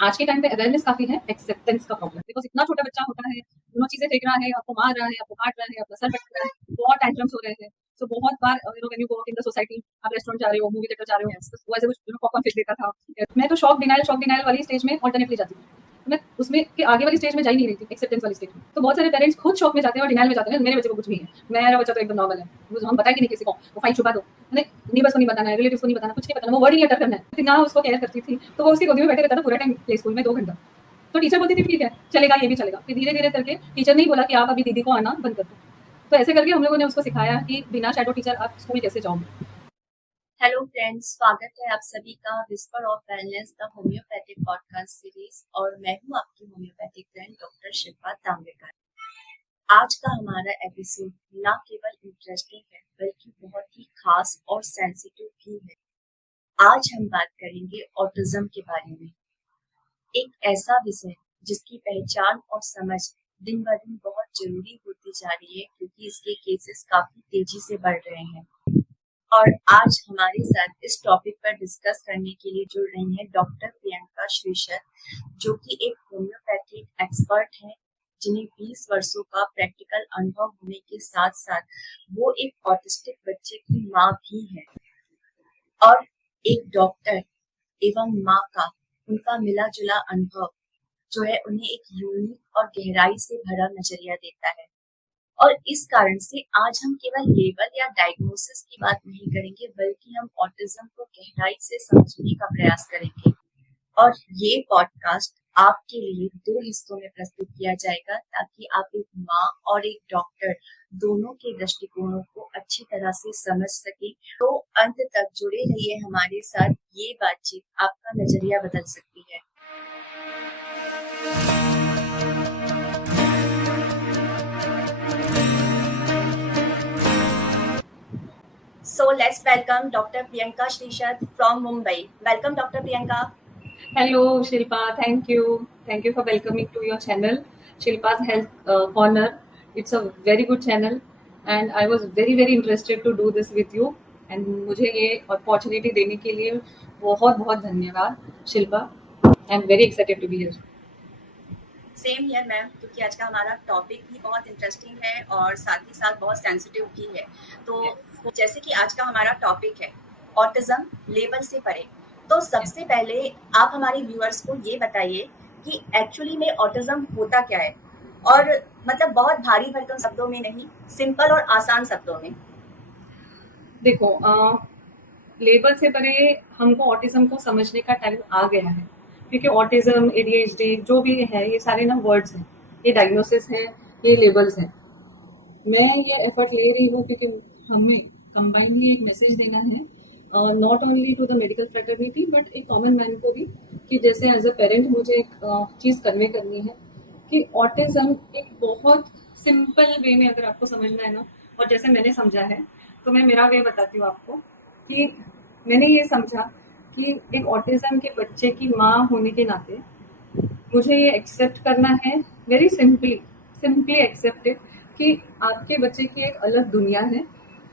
आज के टाइम पे अवेयरनेस काफ़ी है, एक्सेप्टेंस का प्रॉब्लम। बिकॉज़ इतना छोटा बच्चा होता है, दोनों चीज़ें फेंक रहा है, आपको मार रहा है, आपको काट रहा है, अपना सर पटक रहा है, बहुत टैंट्रम्स हो रहे हैं। सो बहुत बार when you go out in the society, आप रेस्टोरेंट जा रहे हो, मूवी थिएटर जा रहे हो, वो ऐसे कुछ पॉपकॉर्न फेंक देता था। मैं तो शॉक डिनायल वाली स्टेज में अल्टरनेटली जाती थी। तो मैं उसमें के आगे वाली स्टेज में जा ही नहीं रही थी, एक्सेप्टेंस वाली स्टेज में। तो बहुत सारे पेरेंट्स खुद शॉक में जाते हैं और डिनायल में जाते हैं, मेरे बच्चे को कुछ नहीं है, मेरा बच्चा तो एकदम नॉर्मल है। हम बताएंगे नहीं किसी को, वो फाइल छुपा दो। मैंने नेबर्स को नहीं बताना है, रिलेटिव्स को नहीं बताना, कुछ नहीं बताना, वो वर्ड ही अटर करना है। इतना उसको केयर करती थी, तो वो उसकी गोदी में बैठे रहता था पूरा टाइम प्ले स्कूल में 2 घंटा। तो टीचर बोलती थी ठीक है, चलेगा, ये भी चलेगा। फिर धीरे-धीरे करके टीचर ने ही बोला कि आप अभी दीदी को आना बंद कर दो। तो ऐसे करके हम लोगों ने उसको सिखाया कि बिना शैडो टीचर आप स्कूल कैसे जाओगे। हेलो फ्रेंड्स, स्वागत है आप सभी का whisper of wellness the homeopathic podcast series. और मैं हूं आपकी homeopathic friend doctor Shilpa Tambekar. आज का हमारा एपिसोड न केवल इंटरेस्टिंग है बल्कि बहुत ही खास और सेंसिटिव भी है। आज हम बात करेंगे ऑटिज्म के बारे में, एक ऐसा विषय जिसकी पहचान और समझ दिन ब दिन बहुत जरूरी होती जा रही है क्योंकि इसके केसेस काफी तेजी से बढ़ रहे हैं। और आज हमारे साथ इस टॉपिक पर डिस्कस करने के लिए जुड़ रही हैं डॉक्टर प्रियंका श्रीशर, जो कि एक होम्योपैथिक एक्सपर्ट हैं, जिन्हें 20 वर्षों का प्रैक्टिकल अनुभव होने के साथ साथ वो एक ऑटिस्टिक बच्चे की माँ भी है। और एक डॉक्टर एवं माँ का उनका मिला जुला अनुभव जो है उन्हें एक यूनिक और गहराई से भरा नजरिया देता है। और इस कारण से आज हम केवल लेबल या डायग्नोसिस की बात नहीं करेंगे बल्कि हम ऑटिज्म को गहराई से समझने का प्रयास करेंगे। और ये पॉडकास्ट आपके लिए 2 हिस्सों में प्रस्तुत किया जाएगा ताकि आप एक माँ और एक डॉक्टर दोनों के दृष्टिकोणों को अच्छी तरह से समझ सके। तो अंत तक जुड़े रहिए हमारे साथ, ये बातचीत आपका नजरिया बदल सकती है। So let's welcome Dr. Priyanka Shrishad from Mumbai. Welcome, Dr. Priyanka. Hello, Shilpa. Thank you. Thank you for welcoming to your channel, Shilpa's Health Corner. It's a very good channel, and I was very interested to do this with you. And मुझे ये opportunity देने के लिए बहुत धन्यवाद, Shilpa. I'm very excited to be here. Same here ma'am, क्योंकि आज का हमारा टॉपिक भी बहुत इंटरेस्टिंग है और साथ ही साथ बहुत सेंसिटिव भी है। तो जैसे कि आज का हमारा टॉपिक है ऑटिज्म लेबल से परे, तो सबसे पहले आप हमारे व्यूअर्स को ये बताइए कि एक्चुअली में ऑटिज्म होता क्या है, और मतलब बहुत भारी भरकम शब्दों में नहीं, सिंपल और आसान शब्दों में। देखो, लेबल से परे हमको ऑटिज्म को समझने का टाइम आ गया है, क्योंकि ऑटिज्म, एडीएचडी जो भी है, ये सारे ना वर्ड्स हैं, ये डायग्नोसिस हैं, ये लेबल्स हैं। मैं ये एफर्ट ले रही हूँ क्योंकि हमें कंबाइनली एक मैसेज देना है, not only to the medical fraternity but एक कॉमन मैन को भी, कि जैसे एज अ पेरेंट मुझे एक चीज़ कन्वे करनी है कि ऑटिज्म एक बहुत सिंपल वे में अगर आपको समझना है ना, और जैसे मैंने समझा है, तो मैं मेरा वे बताती हूँ आपको कि मैंने ये समझा कि एक ऑटिज्म के बच्चे की माँ होने के नाते मुझे ये एक्सेप्ट करना है, वेरी सिंपली एक्सेप्ट इट, कि आपके बच्चे की एक अलग दुनिया है,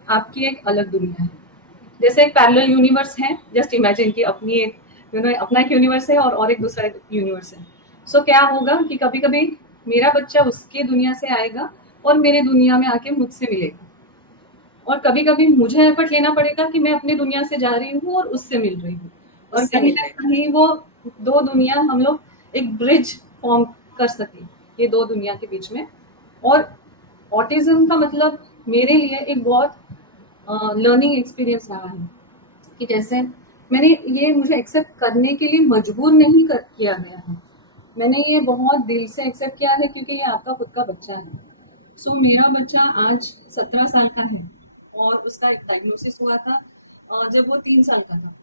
आपकी एक अलग दुनिया है। जैसे एक पैरेलल यूनिवर्स है, जस्ट इमेजिन कि अपनी एक अपना एक यूनिवर्स है और एक दूसरा यूनिवर्स है। सो क्या होगा कि कभी कभी मेरा बच्चा उसके दुनिया से आएगा और मेरे दुनिया में आके मुझसे मिलेगा, और कभी कभी मुझे एफर्ट लेना पड़ेगा कि मैं अपनी दुनिया से जा रही हूँ और उससे मिल रही हूँ, और कहीं ना कहीं वो 2 दुनिया हम लोग एक ब्रिज फॉर्म कर सके, ये 2 दुनिया के बीच में। और ऑटिज्म का मतलब मेरे लिए एक बहुत लर्निंग एक्सपीरियंस रहा है, कि जैसे मैंने ये मुझे एक्सेप्ट करने के लिए मजबूर नहीं किया गया है, मैंने ये बहुत दिल से एक्सेप्ट किया है क्योंकि ये आपका खुद का बच्चा है। सो मेरा बच्चा आज 17 साल का है और उसका एक डायग्नोसिस हुआ था जब वो 3 साल का था।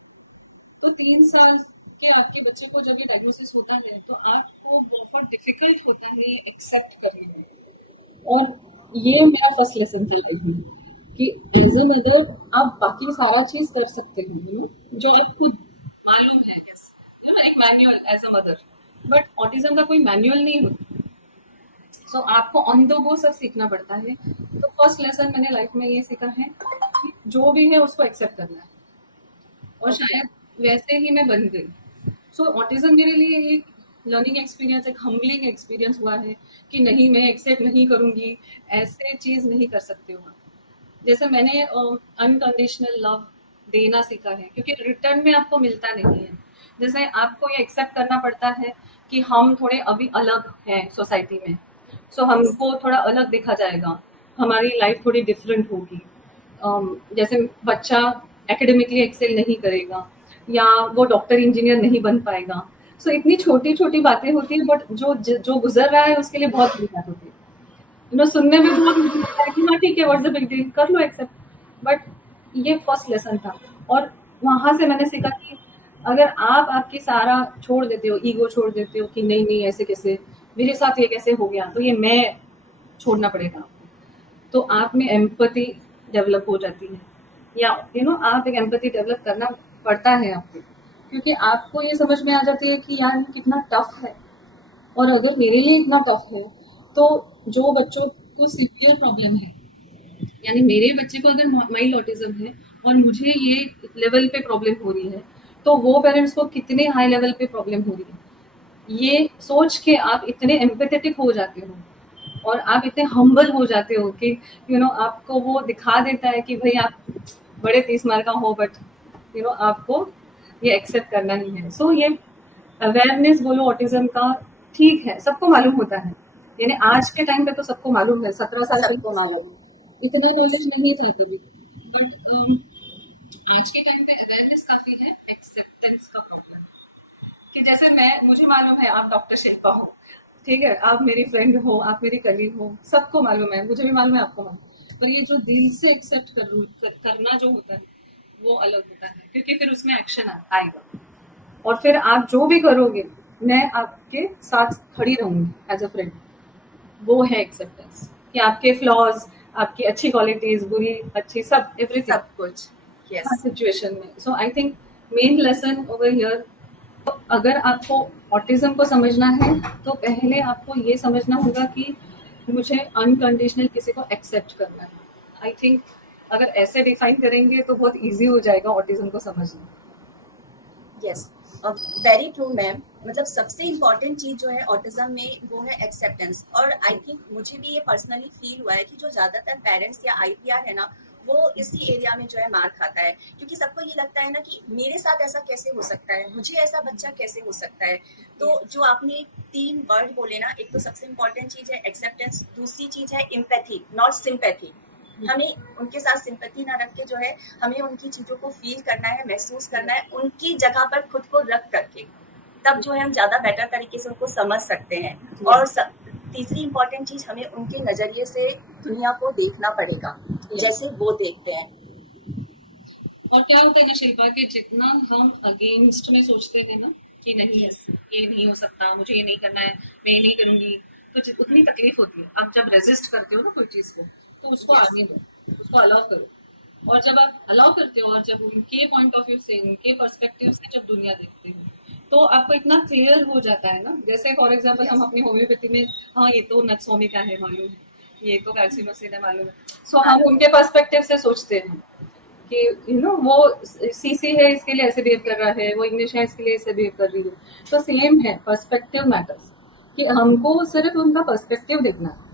तो 3 साल के आपके बच्चे को जब ये डायग्नोसिस होता है तो आपको बहुत डिफिकल्ट होता है एक्सेप्ट करना। और ये मेरा फर्स्ट लेसन था लाइफ में, कि एज ए मदर आप बाकी सारा चीज कर सकते हो, जो आप खुद मालूम है, एक manual as a mother, but autism का कोई मैनुअल नहीं होता। सो आपको ऑन द गो सब सीखना पड़ता है। तो फर्स्ट लेसन मैंने लाइफ में ये सीखा है कि जो भी है उसको एक्सेप्ट करना है, और शायद वैसे ही मैं बन गई। सो ऑटिज्म मेरे लिए एक लर्निंग एक्सपीरियंस, एक हम्बलिंग एक्सपीरियंस हुआ है कि नहीं मैं एक्सेप्ट नहीं करूंगी, ऐसे चीज नहीं कर सकते हो आप। जैसे मैंने अनकंडीशनल लव देना सीखा है, क्योंकि रिटर्न में आपको मिलता नहीं है। जैसे आपको ये एक्सेप्ट करना पड़ता है कि हम थोड़े अभी अलग हैं सोसाइटी में, सो यस। हमको थोड़ा अलग देखा जाएगा, हमारी लाइफ थोड़ी डिफरेंट होगी। जैसे बच्चा एकेडमिकली एक्सेल नहीं करेगा, या वो डॉक्टर इंजीनियर नहीं बन पाएगा। सो इतनी छोटी छोटी बातें होती है, बट जो गुजर रहा है उसके लिए बहुत बड़ी बात होती है। सुनने में बहुत मुझे लगता है कि हाँ ठीक है, व्हाट्स द बिग डील, कर लो एक्सेप्ट। बट ये फर्स्ट लेसन था, और वहां से मैंने सीखा कि अगर आप आपकी सारा छोड़ देते हो, ईगो छोड़ देते हो कि नहीं नहीं ऐसे कैसे, मेरे साथ ये कैसे हो गया, तो ये मैं छोड़ना पड़ेगा आपको। तो आप में एम्पैथी डेवलप हो जाती है, या आप एक एम्पैथी डेवलप करना पड़ता है आपको, क्योंकि आपको ये समझ में आ जाती है कि यार ये कितना टफ है। और अगर मेरे लिए इतना टफ है, तो जो बच्चों को सीवियर प्रॉब्लम है, यानी मेरे बच्चे को अगर माइल्ड ऑटिज्म है और मुझे ये लेवल पे प्रॉब्लम हो रही है, तो वो पेरेंट्स को कितने हाई लेवल पे प्रॉब्लम हो रही है, ये सोच के आप इतने एम्पैथेटिक हो जाते हो, और आप इतने हम्बल हो जाते हो कि आपको वो दिखा देता है कि भाई आप बड़े 30 मार का हो, बट आपको ये एक्सेप्ट करना ही है। सो ये अवेयरनेस बोलो ऑटिज्म का, ठीक है, सबको मालूम होता है। यानी आज के टाइम पे तो सबको मालूम है, 17 साल सब को मालूम है, इतना नॉलेज नहीं था कभी। बट आज के टाइम पे अवेयरनेस काफी है, एक्सेप्टेंस का प्रॉब्लम। कि जैसे मुझे मालूम है आप डॉक्टर शिल्पा हो, ठीक है, आप मेरी फ्रेंड हो, आप मेरी कलीग हो, सबको मालूम है, मुझे भी मालूम है, आपको मालूम, पर ये जो दिल से एक्सेप्ट करना जो होता है, वो अलग होता है, क्योंकि फिर उसमें एक्शन आएगा, और फिर आप जो भी करोगे, मैं आपके साथ खड़ी रहूंगी एज अ फ्रेंड। वो है एक्सेप्टेंस, कि आपके फ्लॉज, आपकी अच्छी क्वालिटीज, बुरी अच्छी, सब एवरीथिंग, सब कुछ। हर यस। सिचुएशन में। So I think main lesson over here, अगर आपको ऑटिज्म को समझना है, तो पहले आपको ये समझना होगा कि मुझे अनकंडीशनल किसी को एक्सेप्ट करना है। आई थिंक अगर ऐसे डिफाइन करेंगे तो बहुत इजी हो जाएगा ऑटिज्म को समझना। Yes, very true ma'am. मतलब सबसे इम्पॉर्टेंट चीज जो है ऑटिज्म में वो है एक्सेप्टेंस। और आई थिंक मुझे भी ये पर्सनली फील हुआ है कि जो ज्यादातर पेरेंट्स या आईपीआर है ना, वो इसी एरिया में जो है मार खाता है, क्योंकि सबको ये लगता है ना कि मेरे साथ ऐसा कैसे हो सकता है, मुझे ऐसा बच्चा कैसे हो सकता है। तो जो आपने 3 वर्ड बोले ना, एक तो सबसे इम्पॉर्टेंट चीज है एक्सेप्टेंस, दूसरी चीज है इम्पैथी नॉट सिंपैथी। हमें उनके साथ सिंपैथी ना रख के जो है, हमें उनकी चीजों को फील करना है, महसूस करना है, उनकी जगह पर खुद को रख करके, तब जो है हम ज्यादा बेटर तरीके से उनको समझ सकते हैं। और तीसरी इंपॉर्टेंट चीज, हमें उनके नजरिए से दुनिया को देखना पड़ेगा जैसे वो देखते हैं। और क्या होता है ना शिल्पा, कि जितना हम अगेंस्ट में सोचते हैं ना कि नहीं Yes. ये नहीं हो सकता, मुझे ये नहीं करना है, मैं ये नहीं करूंगी, तो उतनी तकलीफ होती है। आप जब रेजिस्ट करते हो ना कोई चीज को, तो उसको Yes. आने दो, उसको अलाउ करो। और जब आप अलाउ करते हो, और जब उनके पॉइंट ऑफ व्यू से, उनके पर्सपेक्टिव से जब दुनिया देखते हो, तो आपको इतना क्लियर हो जाता है ना। जैसे फॉर एग्जाम्पल हम Yes. अपनी होम्योपैथी में, हाँ ये तो नक्सोमिक है मालूम है, ये तो कैल्सिनोसिन है मालूम है, सो हम मालूम उनके पर्सपेक्टिव से सोचते हैं कि वो सीसी है इसके लिए ऐसे बिहेव कर रहा है, वो इंग्लिश है इसके लिए ऐसे बिहेव कर रही है। तो सेम है, पर्सपेक्टिव मैटर्स, कि हमको सिर्फ उनका पर्सपेक्टिव देखना है।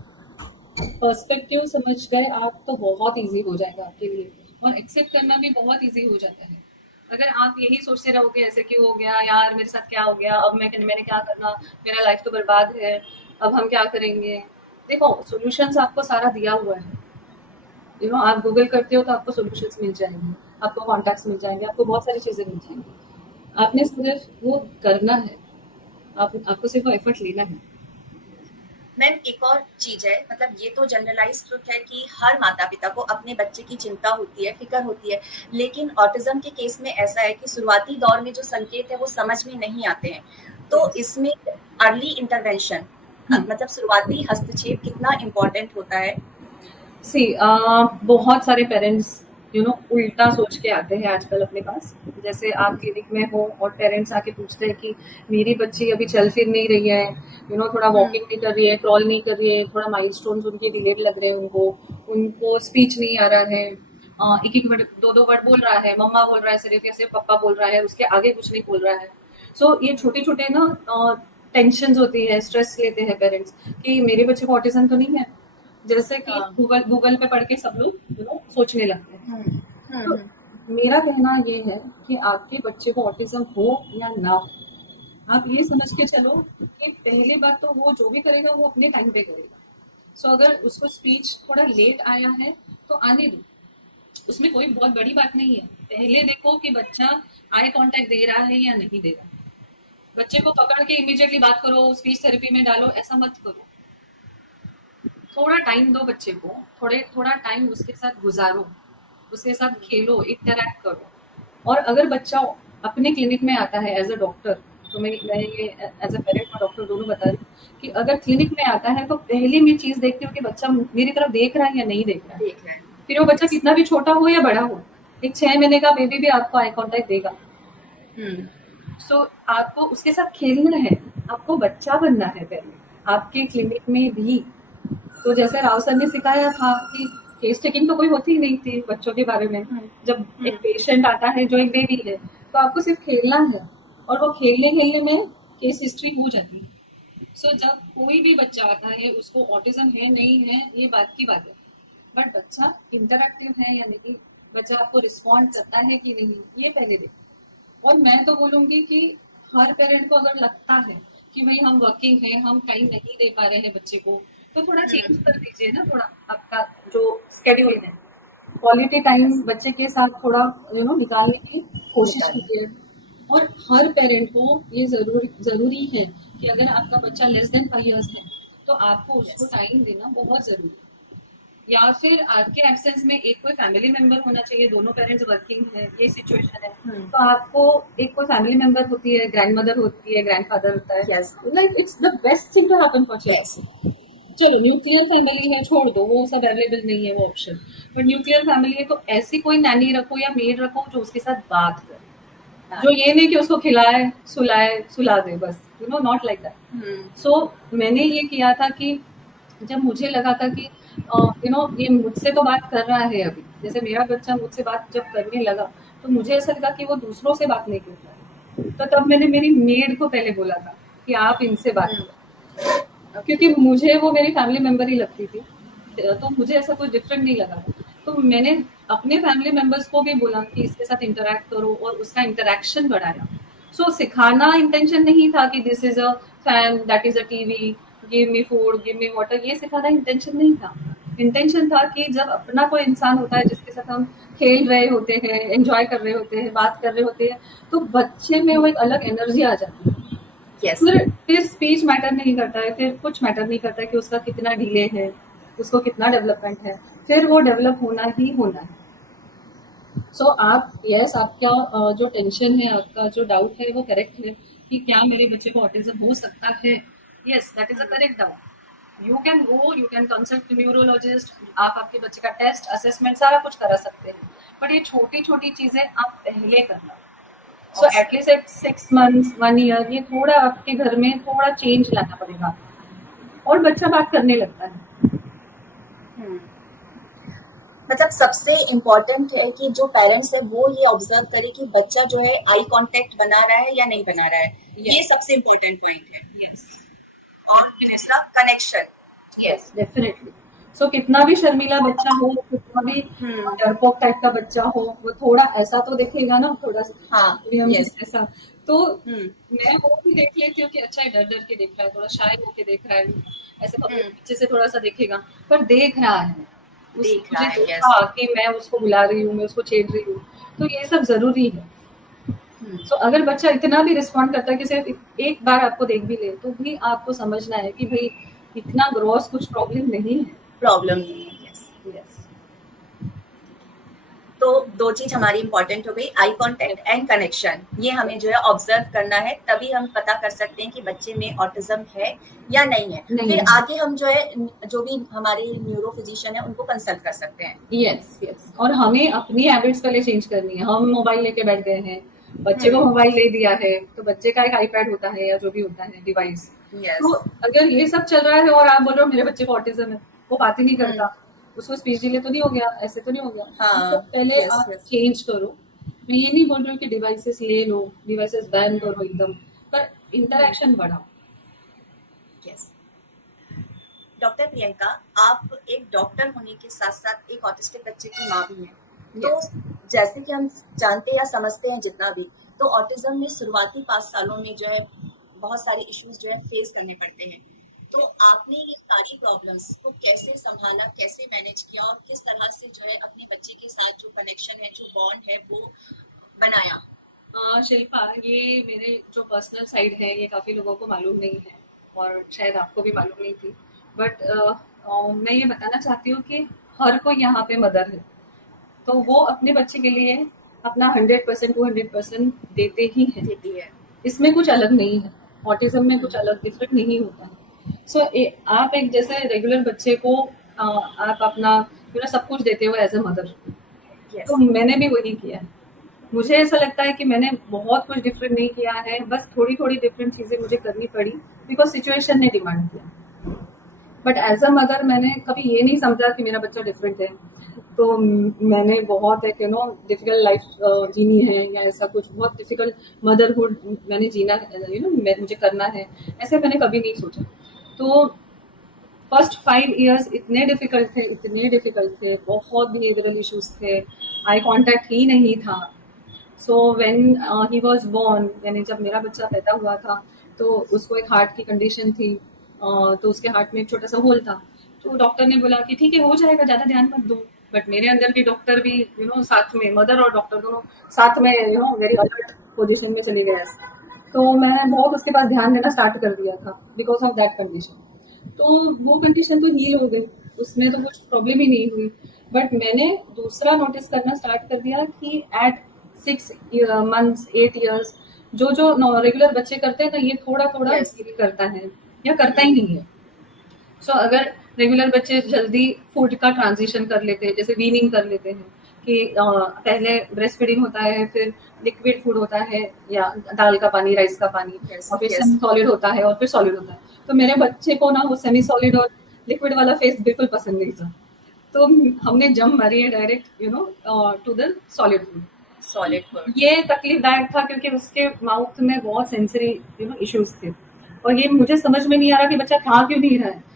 पर्सपेक्टिव समझ गए आप तो बहुत इजी हो जाएगा आपके लिए, और एक्सेप्ट करना भी बहुत इजी हो जाता है। अगर आप यही सोचते रहोगे ऐसे क्यों हो गया यार, मेरे साथ क्या हो गया, अब मैंने क्या करना, मेरा लाइफ तो बर्बाद है, अब हम क्या करेंगे। देखो सॉल्यूशंस आपको सारा दिया हुआ है, आप गूगल करते हो तो आपको सॉल्यूशंस मिल जाएंगे, आपको कॉन्टैक्ट्स मिल जाएंगे, आपको बहुत सारी चीजें मिल जाएंगी। आपने सिर्फ वो करना है, आपको सिर्फ वो एफर्ट लेना है। मैम एक और चीज है, मतलब ये तो जनरलाइज ट्रुथ है कि हर माता पिता को अपने बच्चे की चिंता होती है, फिक्र होती है। लेकिन ऑटिज्म के केस में ऐसा है कि शुरुआती दौर में जो संकेत है वो समझ में नहीं आते हैं। तो Yes. इसमें अर्ली इंटरवेंशन, मतलब शुरुआती हस्तक्षेप कितना इम्पोर्टेंट होता है। सी बहुत सारे पेरेंट्स उल्टा सोच के आते हैं आजकल अपने पास। जैसे आप क्लिनिक में हो और पेरेंट्स आके पूछते हैं कि मेरी बच्ची अभी चल फिर नहीं रही है, थोड़ा वॉकिंग नहीं कर रही है, क्रॉल नहीं कर रही है, थोड़ा माइलस्टोन्स उनके डिलेड लग रहे हैं, उनको स्पीच नहीं आ रहा है, एक एक वर्ड, दो दो वर्ड बोल रहा है, मम्मा बोल रहा है सिर्फ, या सिर्फ पप्पा बोल रहा है, उसके आगे कुछ नहीं बोल रहा है। सो ये छोटे छोटे ना टेंशन होती है, स्ट्रेस लेते हैं पेरेंट्स कि मेरे बच्चे को ऑटिज्म तो नहीं है, जैसे कि हाँ। गूगल पे पढ़ के सब लोग सोचने लगते हैं। तो हम्म। मेरा कहना ये है कि आपके बच्चे को ऑटिज्म हो या ना हो, आप ये समझ के चलो कि पहली बात तो वो जो भी करेगा वो अपने टाइम पे करेगा। सो अगर उसको स्पीच थोड़ा लेट आया है तो आने दो, उसमें कोई बहुत बड़ी बात नहीं है। पहले देखो कि बच्चा आई कांटेक्ट दे रहा है या नहीं दे रहा। बच्चे को पकड़ के इमीडिएटली बात करो, स्पीच थेरेपी में डालो, ऐसा मत करो। थोड़ा टाइम दो बच्चे को, थोड़ा टाइम उसके साथ गुजारो, उसके साथ खेलो, इंटरैक्ट करो। और अगर बच्चा अपने क्लिनिक में आता है एज अ डॉक्टर, तो मैं ये एज अ पेरेंट और डॉक्टर दोनों बता रही हूँ कि अगर क्लिनिक में आता है तो पहले मैं चीज देखती हूँ कि बच्चा मेरी तरफ देख रहा है या नहीं देख रहा है। देख रहे हैं। फिर वो बच्चा कितना भी छोटा हो या बड़ा हो, एक 6 महीने का बेबी भी आपको आई कांटेक्ट देगा। सो आपको उसके साथ खेलना है, आपको बच्चा बनना है पहले आपके क्लिनिक में भी। तो जैसे राव सर ने सिखाया था कि केस टेकिंग तो कोई होती ही नहीं थी बच्चों के बारे में। जब एक पेशेंट आता है जो एक बेबी है, तो आपको सिर्फ खेलना है, और वो खेलने खेलने में केस हिस्ट्री हो जाती है। सो जब कोई भी बच्चा आता है, उसको ऑटिज्म है नहीं है ये बात की बात है, बट बच्चा इंटरैक्टिव है या नहीं, बच्चा आपको रिस्पॉन्ड करता है कि नहीं, ये पहले देखो। और मैं तो बोलूंगी कि हर पेरेंट को अगर लगता है कि भाई हम वर्किंग है, हम टाइम नहीं दे पा रहे हैं बच्चे को, तो थोड़ा चेंज कर दीजिए ना, थोड़ा आपका जो स्केड्यूल है, क्वालिटी टाइम बच्चे के साथ थोड़ा निकालने की कोशिश कीजिए। और हर पेरेंट को ये जरूरी है कि अगर आपका बच्चा लेस देन 5 इयर्स है तो आपको उसको टाइम देना बहुत जरूरी है। या फिर आपके एब्सेंस में एक कोई फैमिली मेंबर होना चाहिए, दोनों पेरेंट्स वर्किंग है, ये सिचुएशन है, तो आपको एक कोई फैमिली मेंबर होती है, ग्रैंड मदर होती है, ग्रैंड फादर होता है, it's the best thing to happen for child. चलो न्यूक्लियर फैमिली है, छोड़ दो, वो सब अवेलेबल नहीं है वो ऑप्शन। बट न्यूक्लियर फैमिली है तो ऐसी कोई नैनी रखो या मेड रखो जो उसके साथ बात करे, जो ये नहीं कि उसको खिलाए सुला दे बस, नॉट लाइक दैट। सो मैंने ये किया था कि जब मुझे लगा था कि ये मुझसे तो बात कर रहा है अभी, जैसे मेरा बच्चा मुझसे बात जब करने लगा, तो मुझे ऐसा लगा कि वो दूसरों से बात नहीं करता है। तो तब मैंने मेरी मेड को पहले बोला था कि आप इनसे बात करो, क्योंकि मुझे वो मेरी फैमिली मेंबर ही लगती थी, तो मुझे ऐसा कुछ डिफरेंट नहीं लगा। तो मैंने अपने फैमिली मेंबर्स को भी बोला कि इसके साथ इंटरैक्ट करो, और उसका इंटरैक्शन बढ़ाया। सो सिखाना इंटेंशन नहीं था कि this is a fan, that is a TV, give me food, give me water, ये सिखाना इंटेंशन नहीं था। इंटेंशन था कि जब अपना कोई इंसान होता है जिसके साथ हम खेल रहे होते हैं, एंजॉय कर रहे होते हैं, बात कर रहे होते हैं, तो बच्चे में वो एक अलग एनर्जी आ जाती है। Yes. फिर स्पीच मैटर नहीं करता है, फिर कुछ मैटर नहीं करता है कि उसका कितना डिले है, उसको कितना डेवलपमेंट है, फिर वो डेवलप होना ही होना है। सो आपका जो टेंशन है, आपका जो डाउट है वो करेक्ट है कि क्या मेरे बच्चे को ऑटिज्म हो सकता है। Yes, that is a correct doubt. You can go, you can consult neurologist, आप आपके बच्चे का टेस्ट असेसमेंट सारा कुछ करा सकते हैं, बट ये छोटी छोटी चीजें आप पहले करना। सो एटलीस्ट 6 मंथ्स 1 ईयर ये थोड़ा आपके घर में थोड़ा चेंज लाना पड़ेगा, और बच्चा बात करने लगता है। मतलब सबसे इम्पोर्टेंट है कि जो पेरेंट्स है वो ये ऑब्जर्व करे कि बच्चा जो है आई कांटेक्ट बना रहा है या नहीं बना रहा है। ये सबसे इम्पोर्टेंट पॉइंट है। और दूसरा कनेक्शन। Yes, definitely. सो कितना भी शर्मीला बच्चा हो, कितना भी डरपोक टाइप का बच्चा हो, वो थोड़ा ऐसा तो दिखेगा ना, थोड़ा ऐसा तो मैं वो भी देख लेती हूँ कि अच्छा डर डर के देख रहा है, थोड़ा शाय होके देख रहा है, ऐसे पीछे से थोड़ा सा दिखेगा, पर देख रहा है, मुझे देखा कि मैं उसको बुला रही हूँ, मैं उसको छेड़ रही हूँ, तो ये सब जरूरी है। सो अगर बच्चा इतना भी रिस्पॉन्ड करता है कि सिर्फ एक बार आपको देख भी ले, तो भी आपको समझना है कि भाई इतना ग्रॉस कुछ प्रॉब्लम नहीं है। यस। तो दो चीज हमारी इंपॉर्टेंट हो गई, आई कांटेक्ट एंड कनेक्शन। ये हमें जो है ऑब्जर्व करना है, तभी हम पता कर सकते हैं कि बच्चे में ऑटिज्म है या नहीं है। फिर आगे हम जो है जो भी हमारे न्यूरो फिजिशियन है उनको कंसल्ट कर सकते हैं। यस। और हमें अपनी हैबिट्स पहले चेंज करनी है। हम मोबाइल लेके बैठ गए हैं, बच्चे को मोबाइल ले दिया है, तो बच्चे का एक आईपैड होता है या जो भी होता है डिवाइस, तो अगर ये सब चल रहा है और आप बोल रहे हो मेरे बच्चे को ऑटिज्म है, वो बात ही नहीं करता, उसको स्पीच डिले तो नहीं हो गया, ऐसे तो नहीं हो गया, तो पहले आप चेंज करो। मैं ये नहीं बोल रही हूँ कि डिवाइसेस ले लो, डिवाइसेस बैन करो एकदम, पर इंटरेक्शन बढ़ाओ। यस। डॉक्टर प्रियंका, आप एक डॉक्टर होने के साथ साथ एक ऑटिस्टिक बच्चे की माँ भी हैं। तो जैसे कि हम जानते या समझते हैं जितना भी, तो ऑटिज्म में शुरुआती 5 सालों में जो है बहुत सारे इश्यूज जो है फेस करने पड़ते हैं। तो आपने ये सारी प्रॉब्लम्स को कैसे संभाला, कैसे मैनेज किया और किस तरह से जो है अपने बच्चे के साथ जो कनेक्शन है, जो बॉन्ड है, वो बनाया? शिल्पा, ये मेरे जो पर्सनल साइड है ये काफ़ी लोगों को मालूम नहीं है और शायद आपको भी मालूम नहीं थी। बट मैं ये बताना चाहती हूँ कि हर कोई यहाँ पे मदर है, तो वो अपने बच्चे के लिए अपना 100% टू 100% देते ही हैं। देती है। इसमें कुछ अलग नहीं है, ऑटिज्म में कुछ अलग डिफरेंट नहीं होता है। आप एक जैसे रेगुलर बच्चे को आप अपना सब कुछ देते हो एज ए मदर, यस। तो मैंने भी वही किया है। मुझे ऐसा लगता है कि मैंने बहुत कुछ डिफरेंट नहीं किया है, बस थोड़ी थोड़ी डिफरेंट चीजें मुझे करनी पड़ी बिकॉज सिचुएशन ने डिमांड किया। बट एज अ मदर मैंने कभी ये नहीं समझा कि मेरा बच्चा डिफरेंट है, तो मैंने बहुत एक डिफिकल्ट लाइफ जीनी है या ऐसा कुछ बहुत डिफिकल्ट मदरहुड मैंने जीना मुझे करना है, ऐसे मैंने कभी नहीं सोचा। तो फर्स्ट 5 इयर्स इतने डिफिकल्ट थे, बहुत बिहेवियरल इश्यूज थे, आई कांटेक्ट ही नहीं था। So when he was born, यानी जब मेरा बच्चा पैदा हुआ था, तो उसको एक हार्ट की कंडीशन थी। तो उसके हार्ट में एक छोटा सा होल था, तो डॉक्टर ने बोला कि ठीक है हो जाएगा, ज़्यादा ध्यान मत दो। बट मेरे अंदर भी डॉक्टर भी साथ में, मदर और डॉक्टर दोनों साथ में वेरी अलर्ट पोजिशन में चले गए। तो मैं बहुत उसके पास ध्यान देना स्टार्ट कर दिया था बिकॉज ऑफ दैट कंडीशन। तो वो कंडीशन तो हील हो गई, उसमें तो कुछ प्रॉब्लम ही नहीं हुई। बट मैंने दूसरा नोटिस करना स्टार्ट कर दिया कि एट 6 मंथ्स 8 इयर्स जो जो रेगुलर बच्चे करते हैं ना, ये थोड़ा थोड़ा Yes. धीरे करता है या करता ही नहीं है। सो अगर रेगुलर बच्चे जल्दी फूड का ट्रांजिशन कर लेते हैं, जैसे वीनिंग कर लेते हैं कि पहले ब्रेस्ट फीडिंग होता है, फिर लिक्विड फूड होता है या दाल का पानी, राइस का पानी, Yes, और फिर yes. सेमी सॉलिड होता है और फिर सॉलिड होता है। तो मेरे बच्चे को ना वो सेमी सॉलिड और लिक्विड वाला फेस बिल्कुल पसंद नहीं था, तो हमने जम मारी है direct to the solid food. Solid food. ये तकलीफदायक था क्योंकि उसके माउथ में बहुत सेंसरी इश्यूज थे, और ये मुझे समझ में नहीं आ रहा कि बच्चा खा क्यों नहीं रहा है।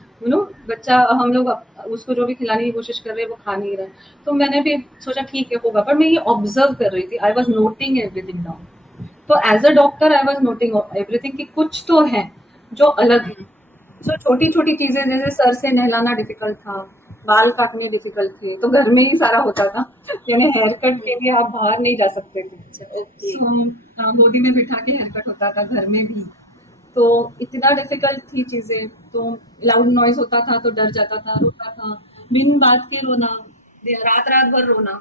बच्चा, हम लोग उसको जो भी खिलाने की कोशिश कर रहे हैं वो खा नहीं रहा है। तो मैंने भी सोचा ठीक है होगा, पर मैं ये ऑब्जर्व कर रही थी, I was noting everything down. तो as a doctor I was noting everything कि कुछ तो है जो अलग है। सो छोटी छोटी चीजें, जैसे सर से नहलाना डिफिकल्ट था, बाल काटने डिफिकल्ट थे, तो घर में ही सारा होता था। यानी हेयर कट के लिए आप बाहर नहीं जा सकते थे। ओके। गोदी में बिठा के हेयर कट होता था घर में भी। तो इतना डिफिकल्ट थी चीजें। तो लाउड नॉइज होता था तो डर जाता था, रोता था, बिन बात के रोना, रात रात भर रोना,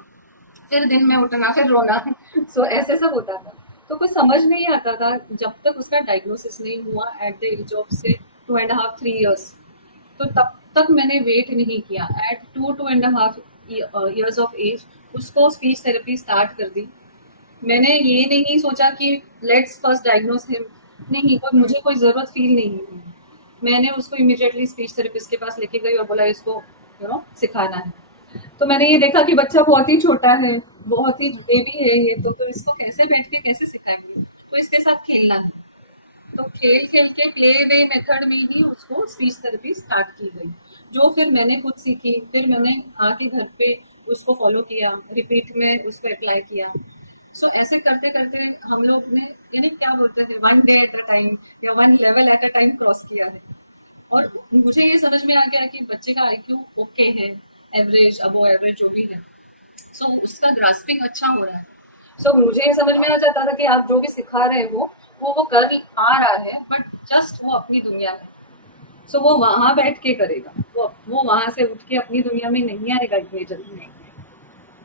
फिर दिन में उठना फिर रोना। ऐसे सब होता था। तो कुछ समझ नहीं आता था जब तक उसका डायग्नोसिस नहीं हुआ एट द एज ऑफ से 2.5 3 इयर्स। तो तब तक मैंने वेट नहीं किया। एट 2.5 इयर्स ऑफ एज उसको स्पीच थेरेपी स्टार्ट कर दी। मैंने ये नहीं सोचा कि लेट्स फर्स्ट डायग्नोस हिम, नहीं, कोई मुझे कोई ज़रूरत फील नहीं हुई। मैंने उसको इमीडिएटली स्पीच थेरेपिस्ट के पास लेके गई और बोला इसको सिखाना है। तो मैंने ये देखा कि बच्चा बहुत ही छोटा है, बहुत ही बेबी है ये, तो इसको कैसे बैठ के कैसे सिखाएंगे। तो इसके साथ खेलना है। तो खेल खेल के प्ले वे मेथड में ही उसको स्पीच थेरेपी स्टार्ट की गई, जो फिर मैंने खुद सीखी। फिर मैंने आके घर पे उसको फॉलो किया, रिपीट में उसको अप्लाई किया। ऐसे करते करते हम लोग ने, यानी क्या बोलते हैं, 1 डे एट अ टाइम या 1 level at a time cross किया है। और मुझे ये समझ में आ गया कि बच्चे का आईक्यू ओके है, एवरेज अबो एवरेज जो भी है। उसका ग्रास्पिंग अच्छा हो रहा है। मुझे ये समझ में आ जाता था कि आप जो भी सिखा रहे हो वो कर आ रहा है, बट जस्ट वो अपनी दुनिया में। वो वहां बैठ के करेगा, वो वहां से उठ के अपनी दुनिया में नहीं आएगा इतनी जल्दी नहीं।